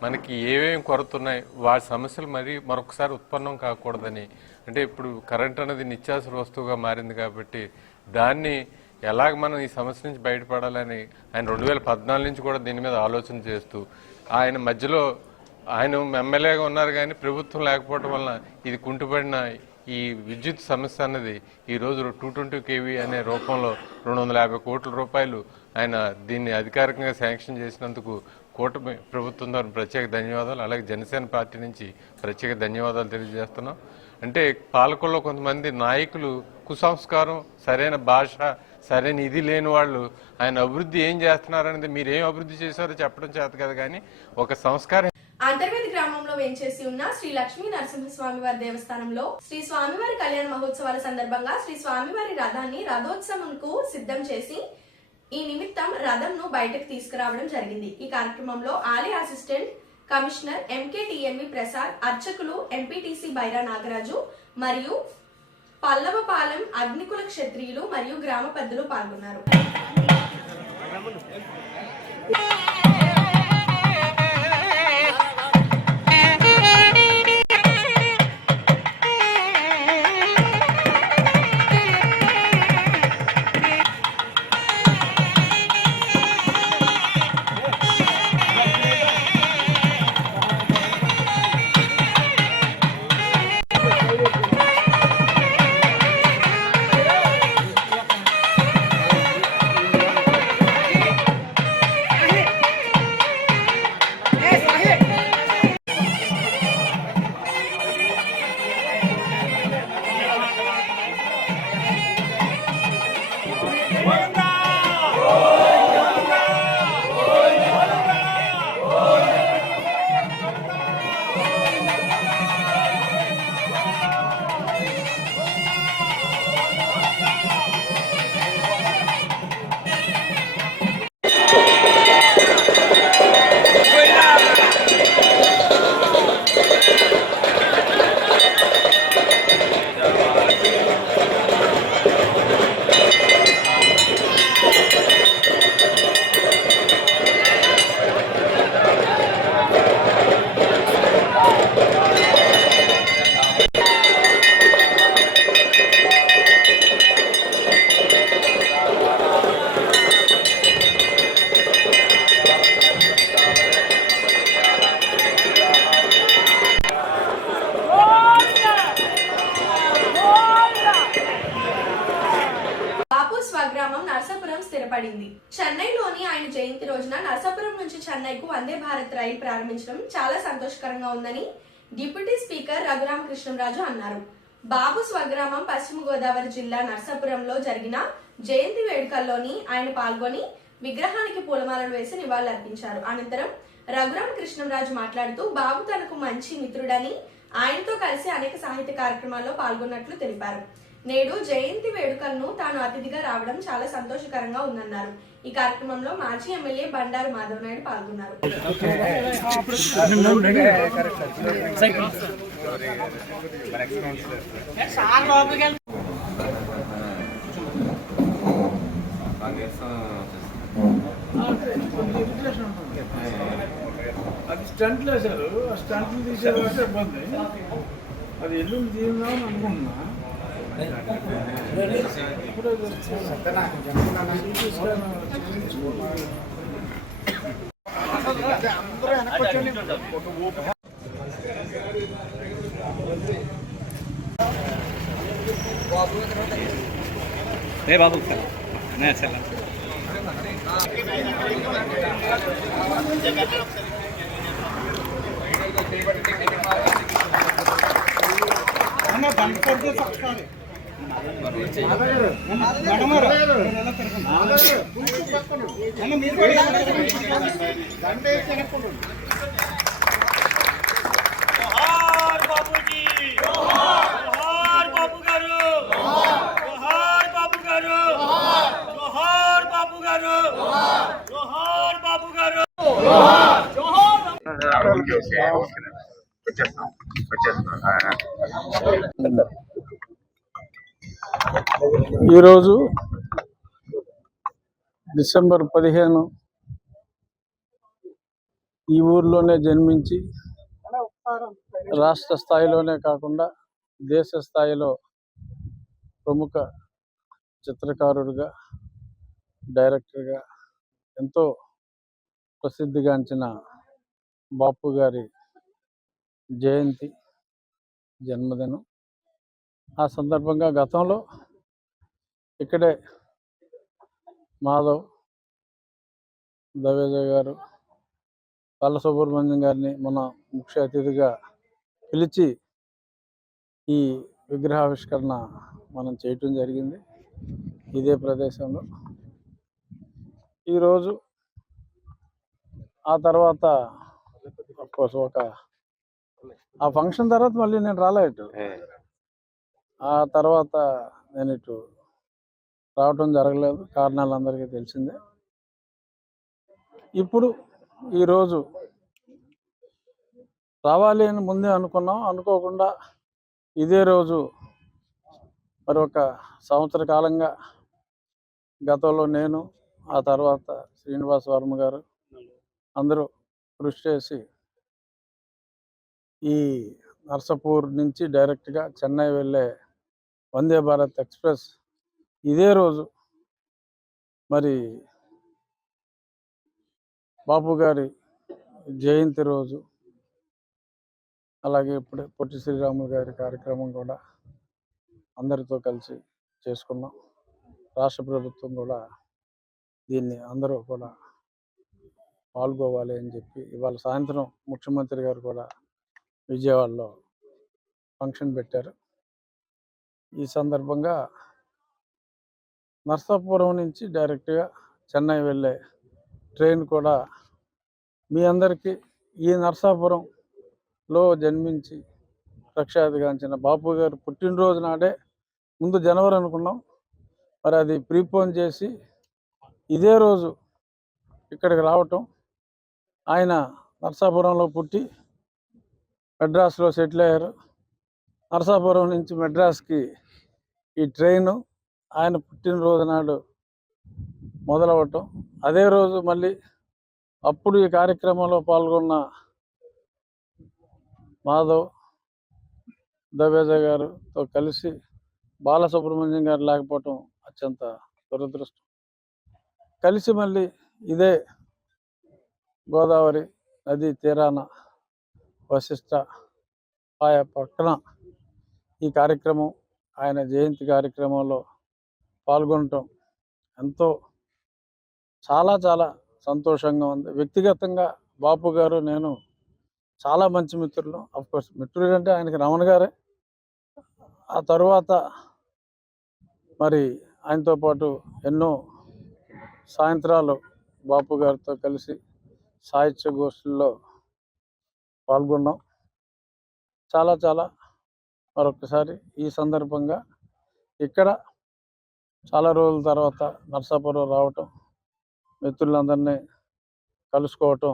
మనకి ఏమేమి కొరతున్నాయి, వాటి సమస్యలు మరొకసారి ఉత్పన్నం కాకూడదని, అంటే ఇప్పుడు కరెంట్ అనేది నిత్యావసర వస్తువుగా మారింది కాబట్టి దాన్ని ఎలాగ మనం ఈ సమస్య నుంచి బయటపడాలని ఆయన 2014 నుంచి కూడా దీని మీద ఆలోచన చేస్తూ ఆయన మధ్యలో ఆయన ఎమ్మెల్యేగా ఉన్నారు కానీ ప్రభుత్వం లేకపోవడం వలన ఇది కుంటుపడిన ఈ విద్యుత్ సమస్య అన్నది ఈరోజు 220 kV అనే రూపంలో 250 కోట్ల రూపాయలు ఆయన దీన్ని అధికారికంగా శాంక్షన్ చేసినందుకు కూటమి ప్రభుత్వం ద్వారా ప్రత్యేక ధన్యవాదాలు, అలాగే జనసేన పార్టీ నుంచి ప్రత్యేక ధన్యవాదాలు తెలియజేస్తున్నాం. అంటే పాలకొల్లో కొంతమంది నాయకులు కుసంస్కారం, సరైన భాష, సరైన ఇది లేని వాళ్ళు ఆయన అభివృద్ధి ఏం చేస్తున్నారనేది మీరేం అభివృద్ధి చేశారో చెప్పడం చేత కదా, కానీ ఒక సంస్కారం. అంతర్వేది గ్రామంలో వేంచేసి ఉన్న శ్రీ లక్ష్మీ నరసింహస్వామి వారి దేవస్థానంలో శ్రీ స్వామివారి కళ్యాణ మహోత్సవాల సందర్భంగా శ్రీ స్వామివారి రథాన్ని రథోత్సవంకు సిద్ధం చేసి ఈ నిమిత్తం రథంను బయటకు తీసుకురావడం జరిగింది. ఈ కార్యక్రమంలో ఆలయ అసిస్టెంట్ కమిషనర్ ఎంకేటిఎంవి ప్రసాద్, అర్చకులు ఎంపీటీసీ బైరా నాగరాజు మరియు పల్లవపాలెం అగ్నికుల క్షత్రియులు మరియు గ్రామ పెద్దలు పాల్గొన్నారు. బాపు స్వగ్రామం నర్సాపురం స్థిరపడింది. చెన్నైలోని ఆయన జయంతి రోజున నర్సాపురం నుంచి చెన్నైకు వందే భారత్ రైలు ప్రారంభించడం చాలా సంతోషకరంగా ఉందని డిప్యూటీ స్పీకర్ రఘురామకృష్ణంరాజు అన్నారు. బాబు స్వగ్రామం పశ్చిమ గోదావరి జిల్లా నర్సాపురంలో జరిగిన జయంతి వేడుకల్లోని ఆయన పాల్గొని విగ్రహానికి పూలమాలలు వేసి నివాళులర్పించారు. అనంతరం రఘురామకృష్ణంరాజు మాట్లాడుతూ బాబు తనకు మంచి మిత్రుడని, ఆయనతో కలిసి అనేక సాహిత్య కార్యక్రమాల్లో పాల్గొన్నట్లు తెలిపారు. నేడు జయంతి వేడుకలను తాను అతిథిగా రావడం చాలా సంతోషకరంగా ఉందన్నారు. ఈ కార్యక్రమంలో మాజీ ఎమ్మెల్యే బండారు మాధవ్ నాయుడు పాల్గొన్నారు. అది స్టంట్లు వేశారు. ఆ స్టంట్లు తీసేవాళ్ళు ఇబ్బంది. అది ఎల్లుండి తీద్దామని అనుకుంటున్నా. బాబు ఈరోజు డిసెంబర్ 15 ఈ ఊర్లోనే జన్మించి రాష్ట్ర స్థాయిలోనే కాకుండా దేశ స్థాయిలో ప్రముఖ చిత్రకారుడిగా, డైరెక్టర్గా ఎంతో ప్రసిద్ధిగాంచిన బాపు గారి జయంతి జన్మదినం. ఆ సందర్భంగా గతంలో ఇక్కడే మాధవ్, దవేజ గారు, బాలసుబ్రహ్మణ్యం గారిని మన ముఖ్య అతిథిగా పిలిచి ఈ విగ్రహావిష్కరణ మనం చేయటం జరిగింది ఇదే ప్రదేశంలో. ఈరోజు ఆ తర్వాత ఆ ఫంక్షన్ తర్వాత మళ్ళీ నేను రాలేదు. ఆ తర్వాత నేను ఇటు రావటం జరగలేదు, కారణాలు అందరికీ తెలిసిందే. ఇప్పుడు ఈరోజు రావాలి అని ముందే అనుకున్నాం. అనుకోకుండా ఇదే రోజు మరి ఒక సంవత్సర కాలంగా గతంలో నేను, ఆ తర్వాత శ్రీనివాస్ వర్మ గారు అందరూ కృషి చేసి ఈ నర్సాపూర్ నుంచి డైరెక్ట్గా చెన్నై వెళ్ళే వందే భారత్ ఎక్స్ప్రెస్ ఇదే రోజు మరి బాపు గారి జయంతి రోజు, అలాగే ఇప్పుడు పొట్టి శ్రీరాములు గారి కార్యక్రమం కూడా అందరితో కలిసి చేసుకున్నాం. రాష్ట్ర ప్రభుత్వం కూడా దీన్ని అందరూ కూడా పాల్గొవాలి అని చెప్పి ఇవాళ సాయంత్రం ముఖ్యమంత్రి గారు కూడా విజయవాడలో ఫంక్షన్ పెట్టారు. ఈ సందర్భంగా నర్సాపురం నుంచి డైరెక్ట్గా చెన్నై వెళ్ళే ట్రైన్ కూడా మీ అందరికీ ఈ నర్సాపురంలో జన్మించి ప్రఖ్యాతిగాంచిన బాపు గారు పుట్టినరోజు నాడే ముందు జనవరి అనుకున్నాం, మరి అది ప్రీపోన్ చేసి ఇదే రోజు ఇక్కడికి రావటం, ఆయన నర్సాపురంలో పుట్టి మెడ్రాస్లో సెటిల్ అయ్యారు. నర్సాపురం నుంచి మెడ్రాస్కి ఈ ట్రైను ఆయన పుట్టినరోజు నాడు మొదలవటం, అదే రోజు మళ్ళీ అప్పుడు ఈ కార్యక్రమంలో పాల్గొన్న మాధవ్ దవేజా గారితో కలిసి బాలసుబ్రహ్మణ్యం గారు లేకపోవటం అత్యంత దురదృష్టం. కలిసి మళ్ళీ ఇదే గోదావరి నది తీరాన వశిష్ట పాయ పక్కన ఈ కార్యక్రమం, ఆయన జయంతి కార్యక్రమంలో పాల్గొనటం ఎంతో చాలా చాలా సంతోషంగా ఉంది. వ్యక్తిగతంగా బాపు గారు నేను చాలా మంచి మిత్రులు. అఫ్కోర్స్ మిత్రుడు అంటే ఆయనకి రమణ గారే. ఆ తరువాత మరి ఆయనతో పాటు ఎన్నో సాయంత్రాలు బాపు గారితో కలిసి సాహిత్య గోష్ఠుల్లో పాల్గొన్నాం. చాలా చాలా మరొకసారి ఈ సందర్భంగా ఇక్కడ చాలా రోజుల తర్వాత నర్సాపురం రావటం, మిత్రులందరినీ కలుసుకోవటం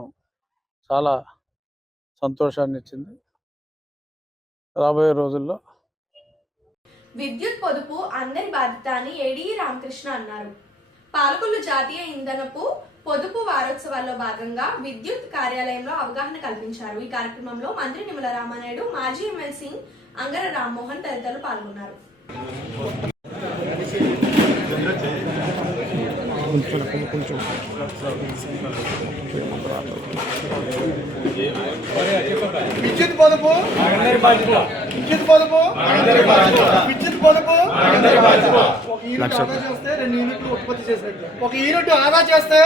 చాలా సంతోషాన్ని ఇచ్చింది. రాబోయే రోజుల్లో విద్యుత్ పొదుపు అందరి బాధ్యత అని ఏడీ రామకృష్ణ అన్నారు. పాలకొల్లు జాతీయ ఇంధనపు పొదుపు వారోత్సవాల్లో భాగంగా విద్యుత్ కార్యాలయంలో అవగాహన కల్పించారు. ఈ కార్యక్రమంలో మంత్రి నిమ్మల రామానాయుడు, మాజీ ఎమ్మెల్సీ అంగర రామ్మోహన్ తదితరులు పాల్గొన్నారు. విద్యుత్ పొదుపు విద్యుత్ పొదుపు విద్యుత్ పొదుపు ఒక యూనిట్ ఆదా చేస్తే 2 యూనిట్లు ఉత్పత్తి చేసినట్టు. ఒక యూనిట్ ఆదా చేస్తే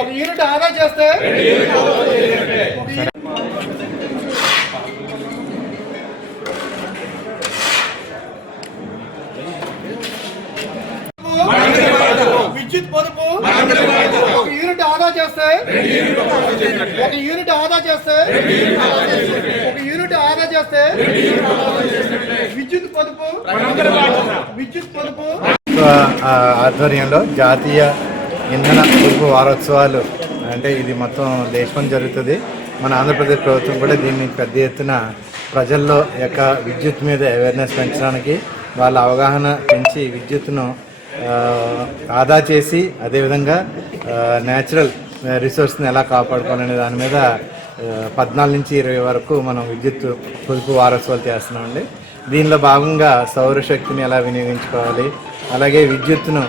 ఒక యూనిట్ ఆదా చేస్తే విద్యుత్ పొదుపు ఒక యూనిట్ ఆదా చేస్తే ఒక యూనిట్ ఆదా చేస్తే ఒక యూనిట్ ఆదా చేస్తే విద్యుత్ పొదుపు విద్యుత్ పొదుపు ఆధ్వర్యంలో జాతీయ ఇంధన పొదుపు వారోత్సవాలు అంటే ఇది మొత్తం దేశం జరుగుతుంది. మన ఆంధ్రప్రదేశ్ ప్రభుత్వం కూడా దీన్ని పెద్ద ఎత్తున ప్రజల్లో యొక్క విద్యుత్ మీద అవేర్నెస్ పెంచడానికి, వాళ్ళ అవగాహన పెంచి విద్యుత్తును ఆదా చేసి అదేవిధంగా న్యాచురల్ రిసోర్స్ని ఎలా కాపాడుకోవాలనే దాని మీద 14 నుంచి 20 వరకు మనం విద్యుత్ పొదుపు వారోత్సవాలు చేస్తున్నామండి. దీనిలో భాగంగా సౌరశక్తిని ఎలా వినియోగించుకోవాలి, అలాగే విద్యుత్తును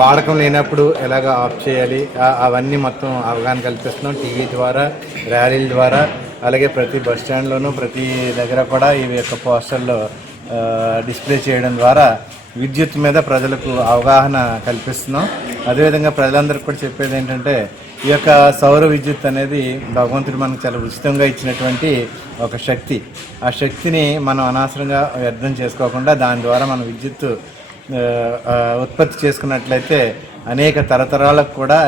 వాడకం లేనప్పుడు ఎలాగ ఆఫ్ చేయాలి, అవన్నీ మొత్తం అవగాహన కల్పిస్తున్నాం. టీవీ ద్వారా, ర్యాలీల ద్వారా, అలాగే ప్రతి బస్ స్టాండ్లోనూ ప్రతి దగ్గర కూడా ఈ యొక్క పోస్టర్లో డిస్ప్లే చేయడం ద్వారా విద్యుత్ మీద ప్రజలకు అవగాహన కల్పిస్తున్నాం. అదేవిధంగా ప్రజలందరికీ కూడా చెప్పేది ఏంటంటే, ఈ యొక్క సౌర విద్యుత్ అనేది భగవంతుడు మనకు చాలా ఉచితంగా ఇచ్చినటువంటి ఒక శక్తి. ఆ శక్తిని మనం అనవసరంగా వ్యర్థం చేసుకోకుండా దాని ద్వారా మనం విద్యుత్ ఉత్పత్తి చేసుకున్నట్లయితే అనేక తరతరాలకు కూడా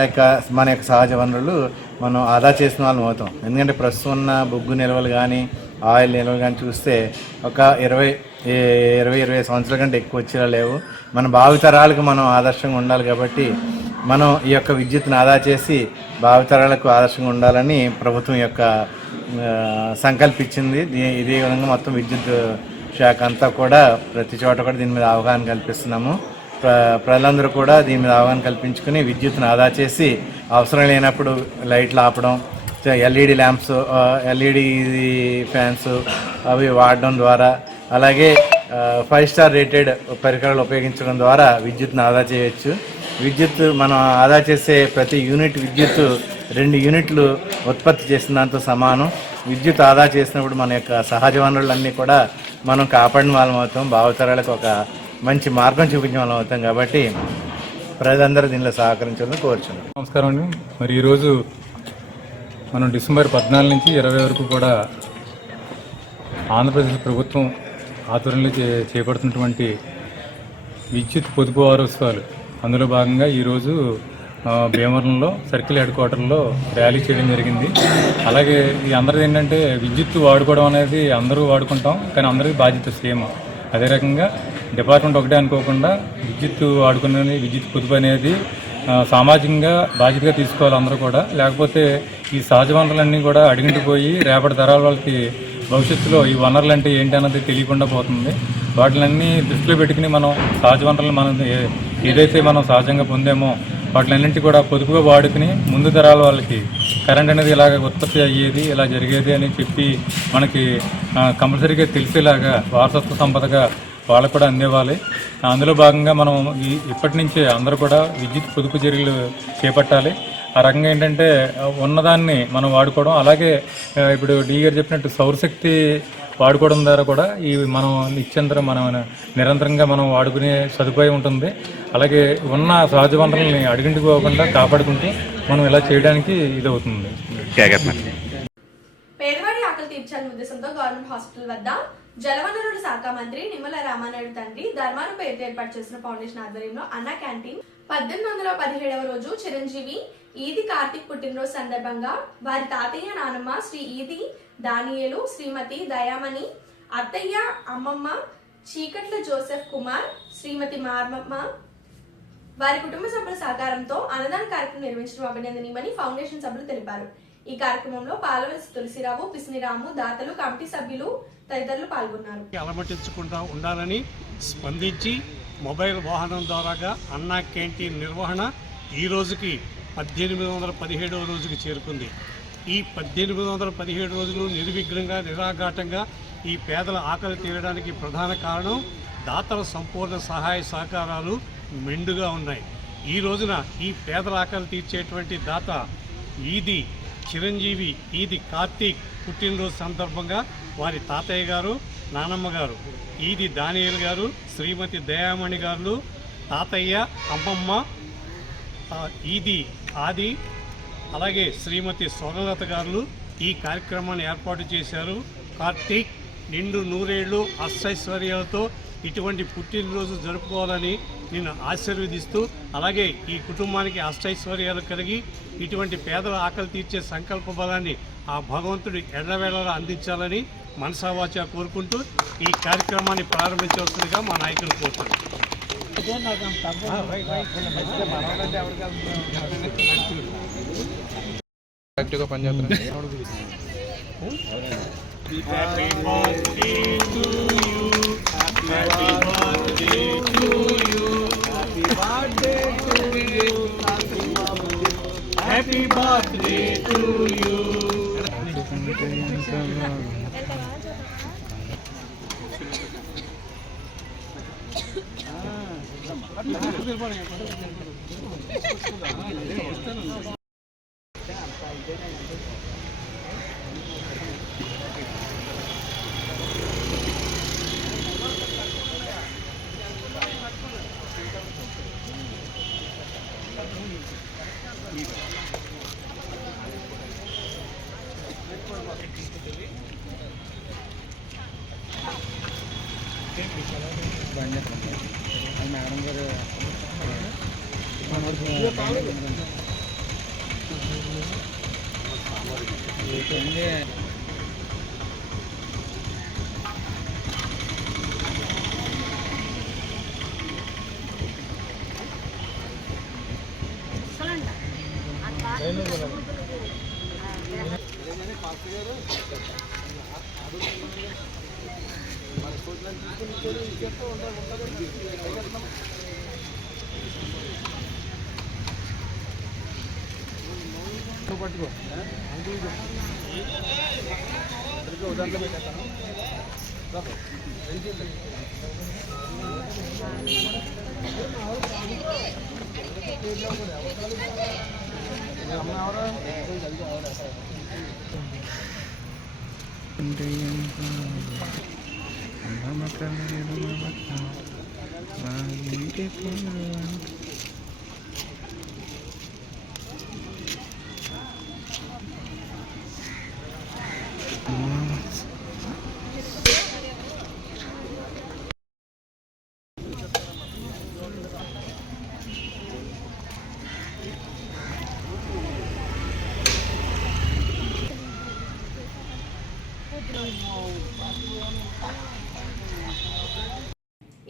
మన యొక్క సహజ వనరులు మనం ఆదా చేసిన వాళ్ళం అవుతాం. ఎందుకంటే ప్రస్తుతం ఉన్న బొగ్గు నిల్వలు కానీ ఆయిల్ నిల్వలు కానీ చూస్తే ఒక 20 సంవత్సరాల కంటే ఎక్కువ వచ్చేలా లేవు. మన భావితరాలకు మనం ఆదర్శంగా ఉండాలి కాబట్టి మనం ఈ యొక్క విద్యుత్తును ఆదా చేసి భావితరాలకు ఆదర్శంగా ఉండాలని ప్రభుత్వం యొక్క సంకల్పించింది. ఇదే విధంగా మొత్తం విద్యుత్ శాఖ అంతా కూడా ప్రతి చోట కూడా దీని మీద అవగాహన కల్పిస్తున్నాము. ప్రజలందరూ కూడా దీని మీద అవగాహన కల్పించుకుని విద్యుత్తును ఆదా చేసి అవసరం లేనప్పుడు లైట్లు ఆపడం, ఎల్ఈడి ల్యాంప్స్, ఎల్ఈడి ఫ్యాన్స్ అవి వాడడం ద్వారా, అలాగే 5 స్టార్ రేటెడ్ పరికరాలు ఉపయోగించడం ద్వారా విద్యుత్తును ఆదా చేయవచ్చు. విద్యుత్ మనం ఆదా చేసే ప్రతి యూనిట్ విద్యుత్తు 2 యూనిట్లు ఉత్పత్తి చేసిన దాంతో సమానం. విద్యుత్ ఆదా చేసినప్పుడు మన యొక్క సహజ వనరులన్నీ కూడా మనం కాపాడిన వాళ్ళం అవుతాం, భావితరాలకు ఒక మంచి మార్గం చూపించిన వాళ్ళం అవుతాం. కాబట్టి ప్రజలందరూ దీనిలో సహకరించాలని కోరుచున్నాం. నమస్కారం అండి. మరి ఈరోజు మనం డిసెంబర్ 14 నుంచి 20 వరకు కూడా ఆంధ్రప్రదేశ్ ప్రభుత్వం ఆధ్వర్యంలో చేపడుతున్నటువంటి విద్యుత్ పొదుపు వారోత్సవాలు, అందులో భాగంగా ఈరోజు భీమవరంలో సర్కిల్ హెడ్ క్వార్టర్లో ర్యాలీ చేయడం జరిగింది. అలాగే ఈ అందరిది ఏంటంటే విద్యుత్ వాడుకోవడం అనేది అందరూ వాడుకుంటాం, కానీ అందరికీ బాధ్యత సేమ్. అదే రకంగా డిపార్ట్మెంట్ ఒకటే అనుకోకుండా విద్యుత్ వాడుకునే విద్యుత్ పొదుపు అనేది సామాజికంగా బాధ్యతగా తీసుకోవాలి అందరూ కూడా. లేకపోతే ఈ సహజ వనరులన్నీ కూడా అడిగింటిపోయి రేపటి తరాల వాళ్ళకి భవిష్యత్తులో ఈ వనరులు అంటే ఏంటి అన్నది తెలియకుండా పోతుంది. వాటిలన్నీ దృష్టిలో పెట్టుకుని మనం సహజ వనరులు మనం ఏదైతే మనం సహజంగా పొందామో వాటిలన్నింటి కూడా పొదుపుగా వాడుకుని ముందు తరాల వాళ్ళకి కరెంట్ అనేది ఇలాగ ఉత్పత్తి అయ్యేది, ఇలా జరిగేది అని చెప్పి మనకి కంపల్సరీగా తెలిసేలాగా వారసత్వ సంపదగా వాళ్ళకు కూడా అందేవాలి. అందులో భాగంగా మనం ఇప్పటి నుంచే అందరూ కూడా విద్యుత్ పొదుపు చర్యలు చేపట్టాలి. ఆ రకంగా ఏంటంటే ఉన్నదాన్ని మనం వాడుకోవడం, అలాగే ఇప్పుడు డి గారు చెప్పినట్టు సౌరశక్తి వాడుకోవడం ద్వారా కూడా ఈ మనం నిత్యంతరం మనం నిరంతరంగా మనం వాడుకునే సదుపాయం ఉంటుంది. అలాగే ఉన్న సహజ వనరుల్ని అడుగుంటుకోకుండా కాపాడుకుంటూ మనం ఇలా చేయడానికి ఇది అవుతుంది. పేదవాడి ఆకలి తీర్చాలనే ఉద్దేశంతో గవర్నమెంట్ హాస్పిటల్ వద్ద జలవనరుల శాఖ మంత్రి నిమ్మల రామానాయుడు తండ్రి ధర్మాన పేరుతో ఏర్పాటు చేసిన ఫౌండేషన్ ఆధ్వర్యంలో అన్న క్యాంటీన్ 1817వ రోజు చిరంజీవి ఈది కార్తిక్ పుట్టినరోజు సందర్భంగా వారి తాతయ్య నానమ్మ శ్రీ ఈది దానియేలు, శ్రీమతి దయామణి, అత్తయ్య అమ్మమ్మ చీకట్ల జోసెఫ్ కుమార్, శ్రీమతి మార్మమ్మ వారి కుటుంబ సభ్యుల సహకారంతో అన్నదాన కార్యక్రమం నిర్వహించడం అభినందనీయమని ఫౌండేషన్ సభ్యులు తెలిపారు. ఈ కార్యక్రమంలో పాలవలసి తులసిరావు, పిసినిరాము, దాతలు, కమిటీ సభ్యులు తదితరులు పాల్గొన్నారు. అలమటించకుండా ఉండాలని స్పందించి మొబైల్ వాహనం ద్వారాగా అన్నా క్యాంటీన్ నిర్వహణ ఈ రోజుకి 1817వ రోజుకి చేరుకుంది. ఈ 1817 రోజులు నిర్విఘ్నంగా నిరాఘాటంగా ఈ పేదల ఆకలి తీరడానికి ప్రధాన కారణం దాతల సంపూర్ణ సహాయ సహకారాలు మెండుగా ఉన్నాయి. ఈ రోజున ఈ పేదల ఆకలి తీర్చేటువంటి దాత ఈది చిరంజీవి ఈది కార్తీక్ పుట్టినరోజు సందర్భంగా వారి తాతయ్య గారు, నానమ్మ గారు, ఈది దానియేలు గారు, శ్రీమతి దయామణి గారు, తాతయ్య అమ్మమ్మ ఈది ఆది, అలాగే శ్రీమతి స్వర్ణలత గారు ఈ కార్యక్రమాన్ని ఏర్పాటు చేశారు. కార్తీక్ నిండు నూరేళ్లు అష్టైశ్వర్యాలతో ఇటువంటి పుట్టినరోజు జరుపుకోవాలని నేను ఆశీర్వదిస్తూ, అలాగే ఈ కుటుంబానికి అష్టైశ్వర్యాలు కలిగి ఇటువంటి పేదల ఆకలి తీర్చే సంకల్ప బలాన్ని ఆ భగవంతుడు ఎల్లవేళలా అందించాలని మనసావాచ కోరుకుంటూ ఈ కార్యక్రమాన్ని ప్రారంభించవలసిందిగా మా నాయకులు కోరుతున్నారు. యాక్టివ్గా పనిచేస్తున్నాను. Happy birthday to you. Happy birthday to you. Happy birthday to you. Happy birthday to you. Madam గారు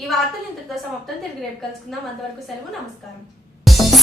ఈ వార్తలు ఇంతటితో సమాప్తం. తిరిగి రేపు కలుసుకుందాం. అంతవరకు సెలవు. నమస్కారం.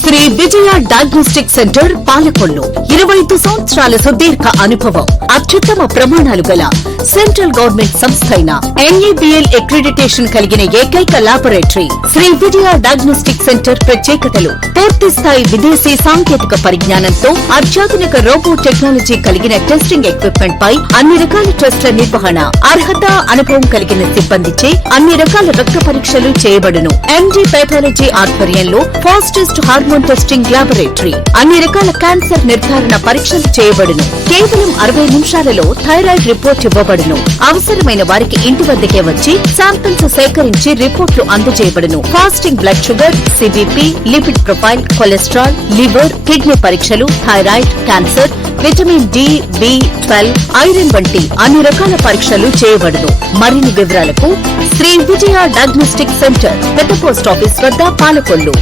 శ్రీ విజయ డయాగ్నోస్టిక్ సెంటర్ పాలకొల్లు 25 సంవత్సరాల సుదీర్ఘ అనుభవం, అత్యుత్తమ ప్రమాణాలు గల సెంట్రల్ గవర్నమెంట్ సంస్థ అయిన NABL అక్రిడిటేషన్ కలిగిన ఏకైక laboratory Shri Vijaya diagnostic centre ప్రత్యేకతలు: పూర్తి స్థాయి విదేశీ సాంకేతిక పరిజ్ఞానంతో అత్యాధునిక రోబో టెక్నాలజీ కలిగిన టెస్టింగ్ ఎక్విప్మెంట్ పై అన్ని రకాల టెస్టుల నిర్వహణ, అర్హత, అనుభవం కలిగిన సిబ్బందిచే అన్ని రకాల రక్త పరీక్షలు చేయబడును. MD పైథాలజీ ఆధ్వర్యంలో ఫాస్టెస్ట్ హార్మోన్ టెస్టింగ్ లాబొరేటరీ, అన్ని రకాల క్యాన్సర్ నిర్ధారణ పరీక్షలు చేయబడును. కేవలం 60 నిమిషాలలో థైరాయిడ్ రిపోర్ట్ ఇవ్వబడును. అవసరమైన వారికి ఇంటి వద్దకే వచ్చి శాంపిల్స్ సేకరించి రిపోర్ట్లు అందజేయబడును. Fasting blood sugar, CBP, lipid profile, cholesterol, liver, kidney పరీక్షలు, thyroid, cancer, vitamin D, B12, iron వంటి అన్ని రకాల పరీక్షలు చేయబడును. మరిన్ని వివరాలకు శ్రీ విజయ డయాగ్నోస్టిక్ సెంటర్, పెద్ద పోస్ట్ ఆఫీస్ వద్ద, పాలకొల్లు.